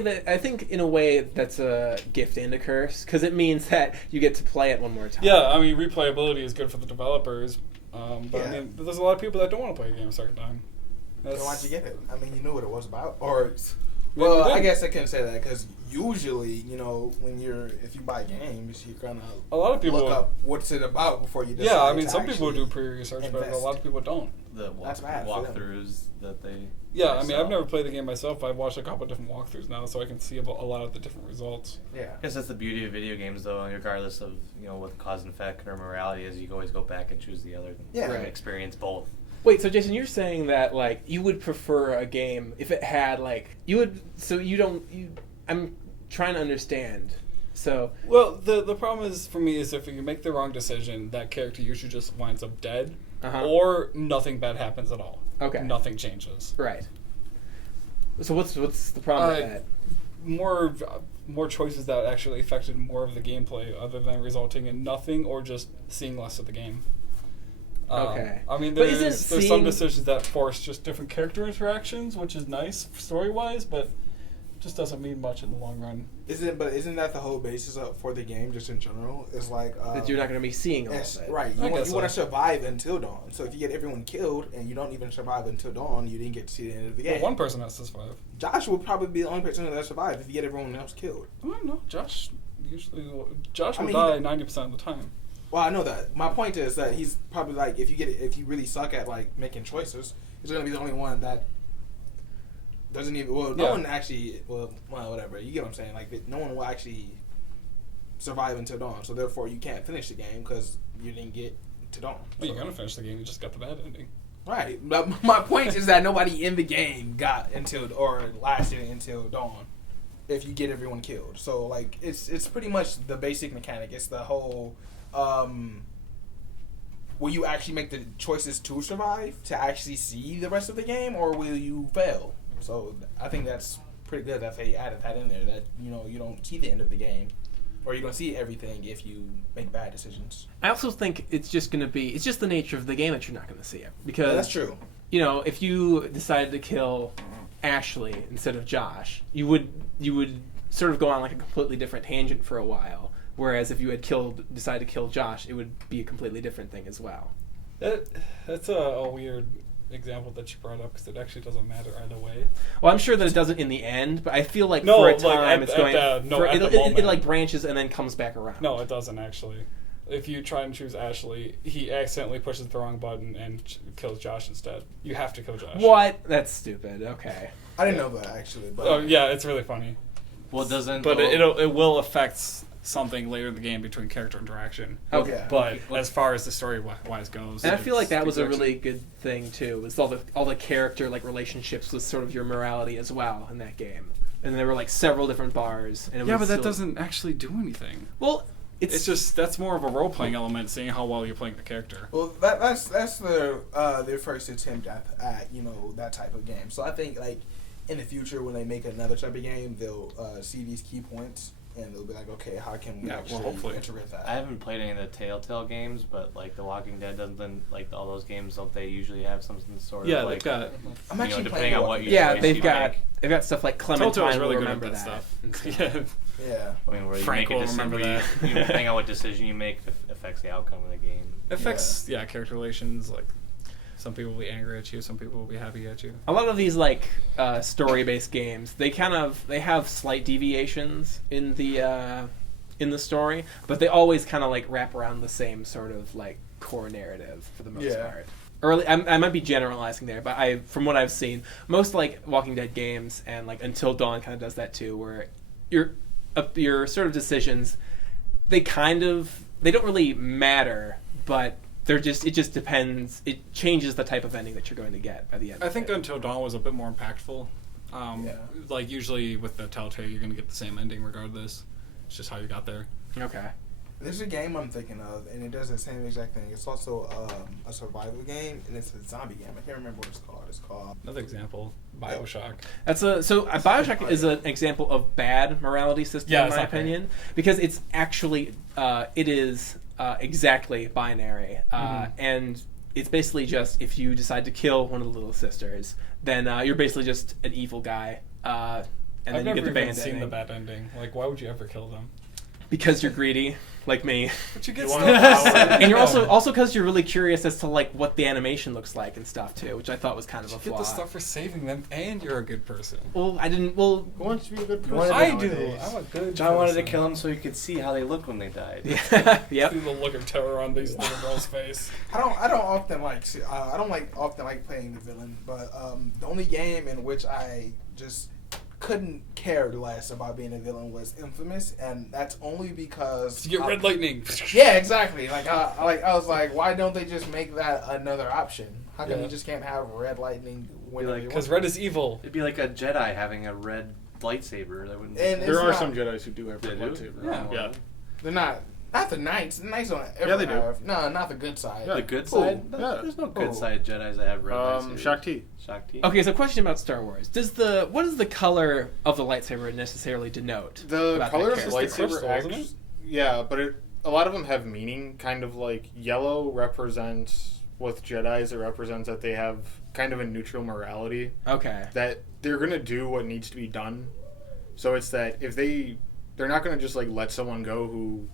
that's a gift and a curse, because it means that you get to play it one more time. Yeah, I mean, replayability is good for the developers, but Yeah. I mean, there's a lot of people that don't want to play a game a second time. So why'd you get it? I mean, you knew what it was about, or Well, well, you I didn't. guess I can say that because usually, you know, if you buy games, you're gonna A lot of people look up what's it about before you decide. Yeah, I mean, to some people actually do pre-research, but a invest. lot of people don't. The That's bad for them. walkthroughs that they. Yeah, I they mean, sell. I've never played the game myself. I've watched a couple of different walkthroughs now, so I can see a lot of the different results. Yeah. I guess that's the beauty of video games, though. Regardless of what cause and effect or morality is, you can always go back and choose the other. Yeah. and Right. experience both. Wait, so Jason, you're saying that like you would prefer a game if it had like you would? So you don't? I'm trying to understand. So Well, the problem is for me is if you make the wrong decision, that character usually just winds up dead, or nothing bad happens at all. Okay. Nothing changes. right. So what's the problem with that? More choices that actually affected more of the gameplay, other than resulting in nothing or just seeing less of the game. Okay. I mean, But isn't there's some seeing- decisions that force just different character interactions, which is nice story-wise, but just doesn't mean much in the long run. Isn't that the whole basis for the game, just in general? Is like That you're not going to be seeing all yes, of it. right. I You want guess to so. survive until dawn. So if you get everyone killed and you don't even survive until dawn, you didn't get to see the end of the game. Well, one person has to survive. Josh will probably be the only person that survived if you get everyone else killed. I don't know. Josh will I mean, die 90% of the time. Well, I know that. My point is that he's probably like, if you really suck at like making choices, he's gonna be the only one that doesn't even. Well, no Yeah. one actually. Well, whatever. You get what I'm saying? Like, no one will actually survive until dawn. So therefore, you can't finish the game because you didn't get to dawn. Well, So- you're gonna finish the game. You just got the bad ending. Right. But my point is that nobody in the game got until or lasted until dawn. if you get everyone killed. So like it's pretty much the basic mechanic. It's the whole will you actually make the choices to survive to actually see the rest of the game, or will you fail? So I think that's pretty good that they added that in there, that you don't see the end of the game, or you don't see everything if you make bad decisions. I also think it's just the nature of the game that you're not going to see it, because That's true. If you decided to kill Ashley instead of Josh, you would sort of go on like a completely different tangent for a while. Whereas if you had decided to kill Josh, it would be a completely different thing as well. That's a weird example that you brought up, because it actually doesn't matter either way. Well, I'm sure that it doesn't in the end, but I feel like No, for a like, time at it's going. the It moment. like branches and then comes back around. No, it doesn't actually. If you try and choose Ashley, he accidentally pushes the wrong button and kills Josh instead. You have to kill Josh. What? That's stupid. Okay. I didn't know that actually, but Oh yeah, it's really funny. Well, doesn't. But well, it will affect something later in the game between character interaction. Okay. Yeah. But as far as the story wise goes, And I feel like that was a it's really good thing too. Was all the character like relationships with sort of your morality as well in that game. And there were like several different bars. And it yeah, was but that still- doesn't actually do anything. Well, It's just that's more of a role playing element, seeing how well you're playing the character. well, that's their first attempt at that type of game. So I think like in the future when they make another type of game, they'll see these key points and they'll be like, okay, how can we Yeah, well, actually hopefully. integrate that? I haven't played any of the Telltale games, but like The Walking Dead doesn't, like all those games, don't they usually have something sort Yeah, of like, they've got. I'm actually depending playing on The what Walking you yeah, choice they've you got make. stuff like Telltale's Clementine really will good at remember that stuff. and stuff. Yeah. Yeah. I mean, where you Frank make a will decision, remember that. depending on what decision you make affects the outcome of the game. Affects character relations. Like some people will be angry at you, some people will be happy at you. A lot of these like story-based games, they have slight deviations in the story, but they always kind of like wrap around the same sort of like core narrative for the most Yeah. part. I might be generalizing there, but from what I've seen, most like Walking Dead games and like Until Dawn kind of does that too, where your sort of decisions, they don't really matter, but it just depends. It changes the type of ending that you're going to get by the end. I of think it. Until Dawn was a bit more impactful. Yeah. Like usually with the Telltale, you're going to get the same ending regardless. It's just how you got there. Okay. There's a game I'm thinking of, and it does the same exact thing. It's also a survival game, and it's a zombie game. I can't remember what it's called. It's called... Another example, BioShock. BioShock is an example of bad morality system Yeah, in my it's not great. opinion, because it's actually it is exactly binary, and it's basically just if you decide to kill one of the little sisters, then you're basically just an evil guy, and then I've you never get the even bad seen ending the bad ending. Like, why would you ever kill them? because you're greedy, like me. But you get You stuff. want power. And you're also because you're really curious as to like what the animation looks like and stuff too, which I thought was kind of a You flaw. get the stuff for saving them, and you're a good person. Well, I didn't. Well, Who wants to be a good You wanted person? to I do. nowadays. I'm a good John wanted to person. kill him so he could see how they looked when they died. yep. See the look of terror on these little girls' face. I don't often like playing the villain, but the only game in which I just couldn't care less about being a villain was Infamous, and that's only because You get red lightning. Yeah, exactly. I was like, why don't they just make that another option? How come Yeah. you just can't have red lightning whenever you Because want? red is evil. It'd be like a Jedi having a red lightsaber. That wouldn't. And There it's are not- some Jedis who do have They red do? lightsaber. Yeah. Yeah. They're not the Knights. The Knights don't ever Yeah, they do. have. No, not the good side. Yeah. The good Cool. side? Yeah. There's no good Cool. side Jedis that have red lightsabers. Shakti. Shakti? Okay, so question about Star Wars. What does the color of the lightsaber necessarily denote? The about color that of the character? crystal, lightsaber, isn't it? yeah, but a lot of them have meaning. Kind of like yellow represents with Jedi's. It represents that they have kind of a neutral morality. Okay. That they're gonna do what needs to be done. So it's that if they're not gonna just like let someone go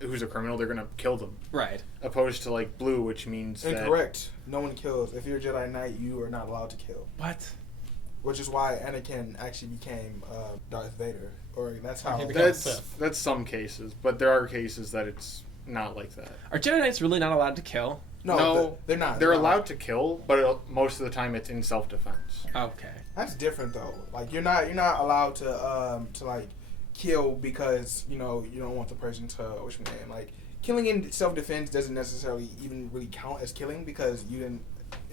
who's a criminal. They're gonna kill them. Right. Opposed to like blue, which means that Incorrect. No one kills. If you're a Jedi Knight, you are not allowed to kill. What? Which is why Anakin actually became Darth Vader. Or that's how. He became- that's some cases, but there are cases that it's not like that. Are Jedi Knights really not allowed to kill? No, they're not. They're not. allowed to kill, but most of the time it's in self-defense. Okay. That's different though. Like you're not allowed to like kill because you don't want the person to like killing in self-defense doesn't necessarily even really count as killing because you didn't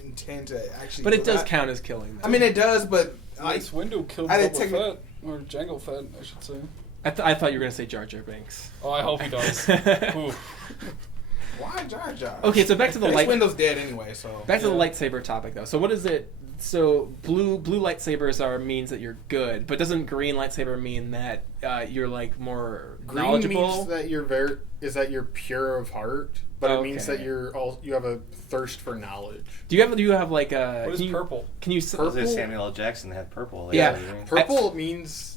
intend to actually. But it do does that. count as killing. Though. I mean, it does, but like Mace Windu killed I Boba didn't take Fett. Or Jango Fett, I should say. I thought you were gonna say Jar Jar Binks. Oh, I hope he does. Ooh. Why Jar Jar? Okay, so back to the This window's dead anyway, so. Back to the lightsaber topic, though. So what is it? So blue lightsabers means that you're good, but doesn't green lightsaber mean that you're like more Green knowledgeable? means that you're pure of heart, but it means that you have a thirst for knowledge. Do you have like a? What is purple? Can you? I was gonna say Samuel L. Jackson had purple. Yeah. Purple means.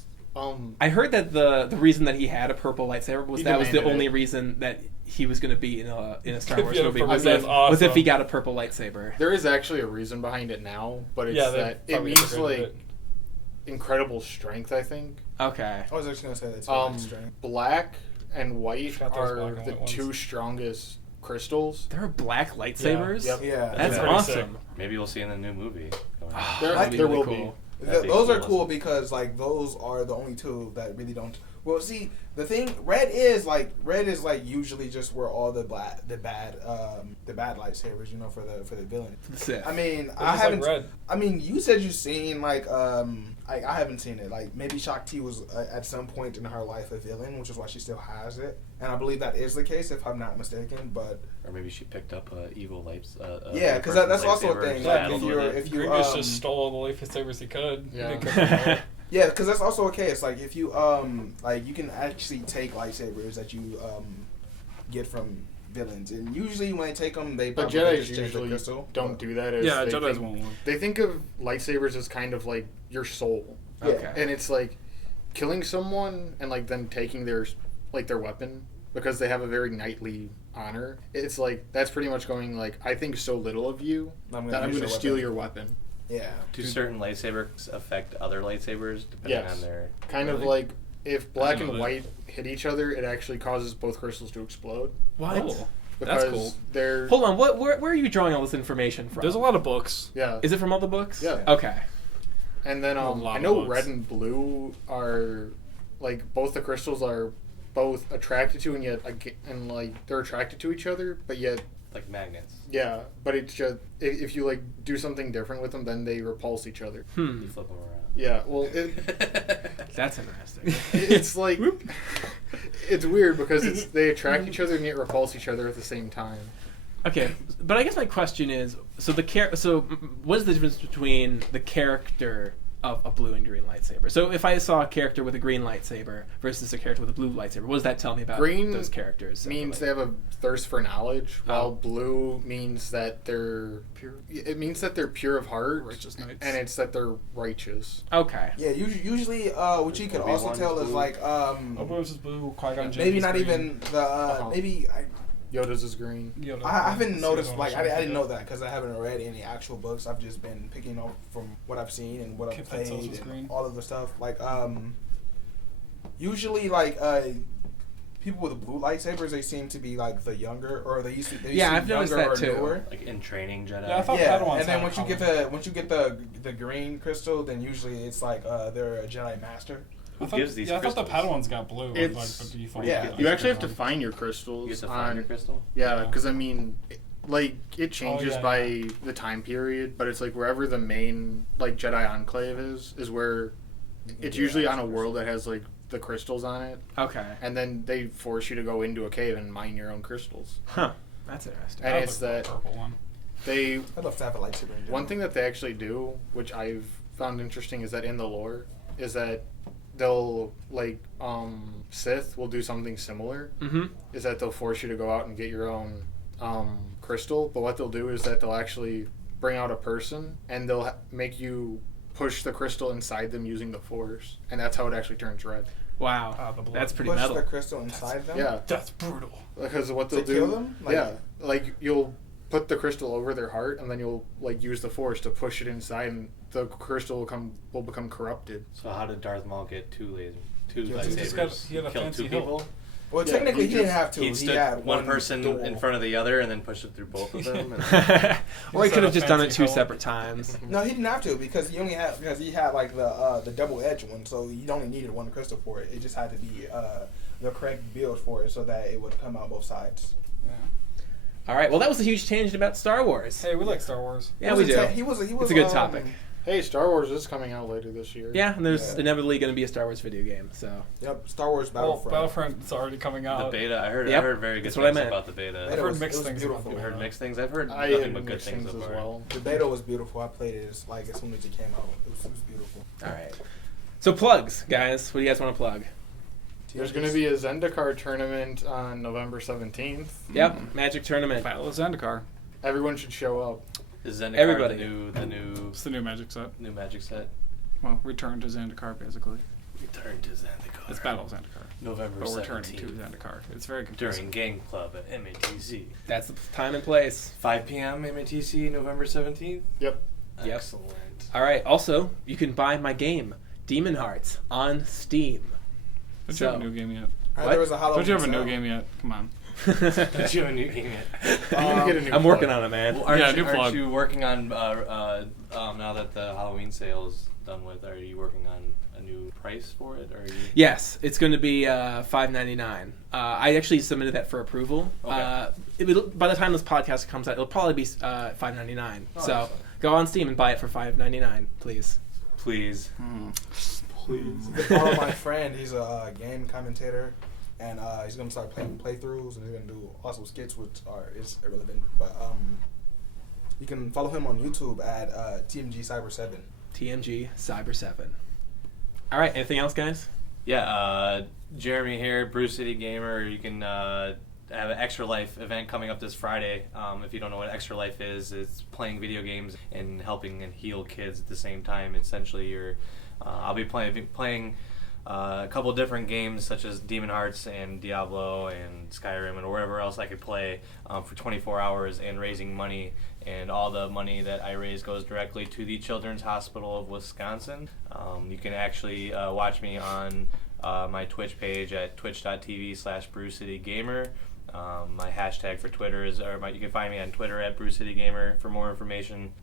I heard that the reason that he had a purple lightsaber was He that was the demanded only it. reason that he was going to be in a Star Wars If he had a movie purple- was that's was if awesome. he got a purple lightsaber. There is actually a reason behind it now, but it's Yeah, they that it probably means integrated like incredible strength. I think. Okay. I was actually gonna say that too. Strength. Black and white Forgot there was are black and the white ones. two strongest crystals. There are black lightsabers. Yep. Yeah. That's pretty awesome. sick. Maybe we'll see in the new movie. There, That'd be there really will cool. be. That'd be Those are cool. cool because like those are the only two that really don't. Well, see, the thing red is like usually just where all the bad lightsabers, you know, for the villain. That's it. I mean, It's I just haven't. like red. I mean, you said you've seen like I haven't seen it. Like maybe Shakti was at some point in her life a villain, which is why she still has it, and I believe that is the case if I'm not mistaken. But Or maybe she picked up evil lights. yeah, because that's also a thing. Like if you Grievous just stole all the lightsabers he could. He Yeah. didn't care about it. yeah, because that's also a case. Like if you like you can actually take lightsabers that you get from villains, and usually when they take them, they But probably Jedi just take the usually crystal. don't do that. As Yeah, they Jedi's think, won't work. They think of lightsabers as kind of like your soul, Yeah. Okay. and it's like killing someone and like then taking their weapon because they have a very knightly honor. It's like that's pretty much going like I think so little of you that I'm use going to your steal weapon. your weapon. Yeah. Do certain lightsabers affect other lightsabers depending Yes. on their? Kind of Really? like if black didn't and know that. white hit each other, it actually causes both crystals to explode. What? Oh. Because That's cool. they're Hold on. Where are you drawing all this information from? There's a lot of books. yeah. Is it from all the books? Yeah. Okay. And then A lot I of know books. red and blue are like both the crystals are both attracted to and yet and like they're attracted to each other, but yet like magnets. yeah. But it's just if you like do something different with them, then they repulse each other. You flip them around. Yeah. Well, That's interesting. it's like it's weird because they attract each other and yet repulse each other at the same time. Okay, but I guess my question is, so what is the difference between the character of a blue and green lightsaber? So if I saw a character with a green lightsaber versus a character with a blue lightsaber, what does that tell me about Green those characters? Means they separately? have a thirst for knowledge, Oh. while blue means that they're Pure. It means that they're pure of heart, Righteous knights. and it's that they're righteous. Okay. Yeah. Usually, what you can also Obi-Wan's tell is blue. like Obi-Wan's is blue, Qui-Gon Jinn maybe is not green. even the maybe Yoda's is green. Yoda. I haven't It's noticed on like the I shelf, didn't yeah. know that because I haven't read any actual books. I've just been picking up from what I've seen and what I've Kit played Fitzels is and green. all of the stuff. Like usually like people with blue lightsabers, they seem to be like the younger or they used to they Yeah, seem I've noticed younger that or too. newer. Like in training Jedi. Yeah, I thought Yeah, Padawans and then had once you get the green crystal, then usually it's like they're a Jedi master. Who I thought, gives these yeah, I thought the crystals? Padawans got blue. It's- Like the default. Yeah. You actually have to Padawans. find your You crystals get to find your on. crystal. Yeah, Yeah. because I mean, like it changes yeah, by yeah. the time period, but it's like wherever the main like Jedi enclave is where it's usually on a world that has like the crystals on it, Okay. and then they force you to go into a cave and mine your own crystals. Huh. That's interesting. And I it's like the that purple one. they I'd love to have a lightsaber. In general. one thing that they actually do, which I've found interesting, is that in the lore, is that they'll like Sith will do something similar. Mm-hmm. Is that they'll force you to go out and get your own crystal, but what they'll do is that they'll actually bring out a person and they'll make you push the crystal inside them using the Force, and that's how it actually turns red. Wow. The blood. That's pretty push metal. the crystal inside them. Yeah, That's brutal. because what To they'll do, kill them? Like- yeah, like you'll put the crystal over their heart, and then you'll like use the Force to push it inside, and the crystal will become corrupted. So how did Darth Maul get two Yeah, he just got- lightsabers? he had a Killed fancy two hilt. people. Well, Yeah, technically, he he didn't just- have to. He He stood had one person duel. in front of the other and then pushed it through both of them. And Or he Just could had have a just done it fancy two hilt. separate times. No, he didn't have to because he had like the double edged one, so you only needed one crystal for it. It just had to be the correct build for it so that it would come out both sides. Yeah. All right. Well, that was a huge tangent about Star Wars. Hey, we like Star Wars. Yeah, we do. He was. It's a good topic. Hey, Star Wars is coming out later this year. Yeah, and there's Yeah. inevitably going to be a Star Wars video game. So Yep, Star Wars Well, Battlefront. Battlefront's already coming The out. beta, I heard Yep, very good that's what I things meant. about the beta. I've It heard was- mixed it was things beautiful. about I've the heard beta. mixed things. I've heard I nothing had but good mixed things things so as far. well. The beta was beautiful. I played it as soon as it came out. It was beautiful. all right. So plugs, guys. What do you guys want to plug? There's going to be a Zendikar tournament on November 17th. Yep, Magic Tournament. Battle of Zendikar. Everyone should show up. Is Zendikar Everybody. the new It's the new Magic set. new Magic set? Well, return to Zendikar, basically. Return to Zendikar. It's Battle of Zendikar. November But we're turning 17th. to Zendikar. It's very confusing. During Game Club at MATC. That's the time and place. 5 p.m. MATC, November 17th. Yep. Yep. Excellent. All right. Also, you can buy my game, Demon Hearts, on Steam. Don't So- you have a new game yet? I heard What? there was a Halloween Don't you have a new sale. game yet? Come on. Did you have a new game yet? You're gonna get a new I'm working plug. on it, man. Well, aren't, Yeah, you, new aren't plug. you working on now that the Halloween sale is done with? Are you working on a new price for it? Or are you? Yes, it's going to be $5.99. I actually submitted that for approval. Okay. By the time this podcast comes out, it'll probably be $5.99. Oh, So excellent. go on Steam and buy it for $5.99, please. Please. You can follow my friend. He's a game commentator, and he's gonna start playing playthroughs, and he's gonna do also skits, which is irrelevant. But you can follow him on YouTube at TMG Cyber 7. TMG Cyber 7. All right, anything else, guys? Yeah, Jeremy here, Bruce City Gamer. You can have an Extra Life event coming up this Friday. If you don't know what Extra Life is, it's playing video games and helping and heal kids at the same time. Essentially, I'll be playing a couple different games such as Demon Hearts and Diablo and Skyrim and wherever else I could play for 24 hours and raising money. And all the money that I raise goes directly to the Children's Hospital of Wisconsin. You can actually watch me on my Twitch page at twitch.tv/BrewCityGamer. My hashtag for Twitter is, you can find me on Twitter at BrewCityGamer for more information.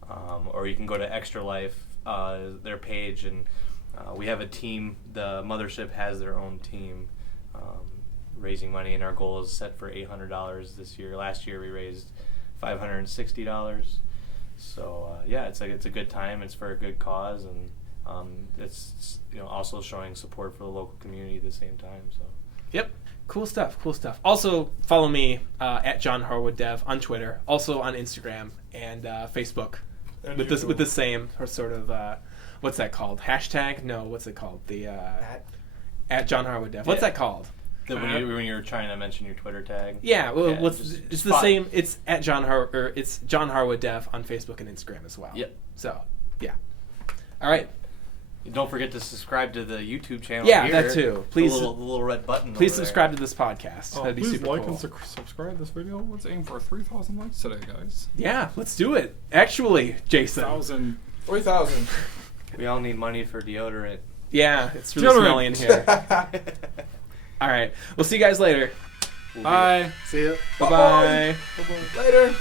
Or you can go to Extra Life, their page, and we have a team. The mothership has their own team raising money, and our goal is set for $800 this year. Last year we raised $560. So yeah, it's a good time. It's for a good cause, and it's also showing support for the local community at the same time. So Yep. Cool stuff. Also, follow me at John Harwood Dev on Twitter, also on Instagram and Facebook And with YouTube. the same sort of what's that called? Hashtag? No, what's it called? The at John Harwood Dev. What's Yeah. that called? when you're trying to mention your Twitter tag. Yeah, well, Yeah, it's just the spot- same. It's at it's John Harwood Dev on Facebook and Instagram as well. Yep. So, yeah. All right. Don't forget to subscribe to the YouTube channel. Yeah, here. that too. Please- the little red button. Please over subscribe to this podcast. That'd be please super like cool. and subscribe this video. Let's aim for 3,000 likes today, guys. Yeah, let's do it. Actually, Jason. 1,000. 3,000. there. We all need money for deodorant. Yeah, it's really Deodorant. smelly in here. All right. We'll see you guys later. Bye. See ya. Bye-bye. Later.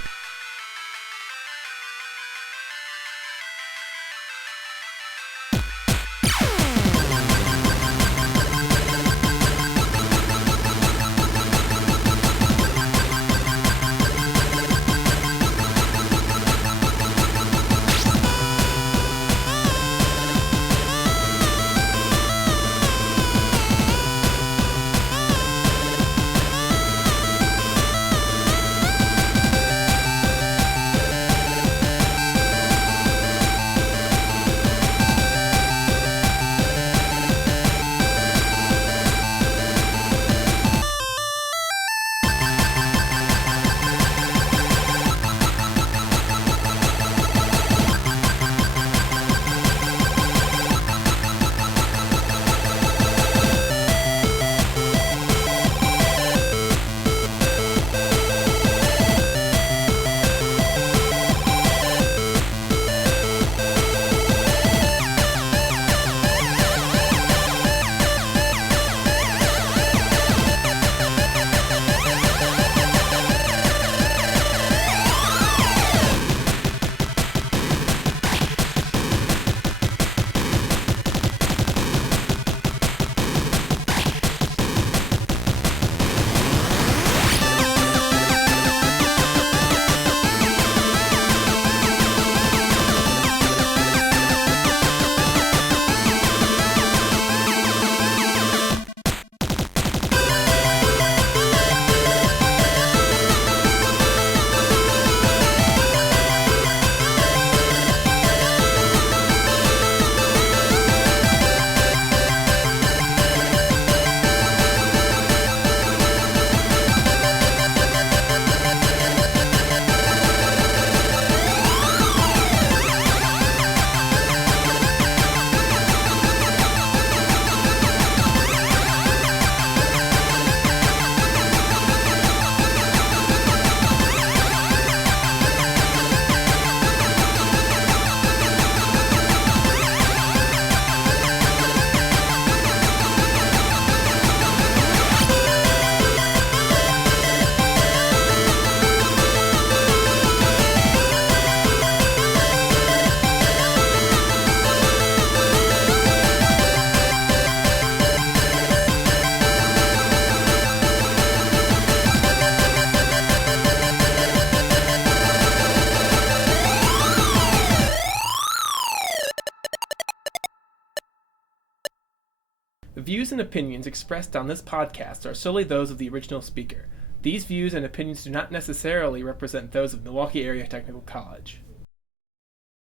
The views and opinions expressed on this podcast are solely those of the original speaker. These views and opinions do not necessarily represent those of Milwaukee Area Technical College.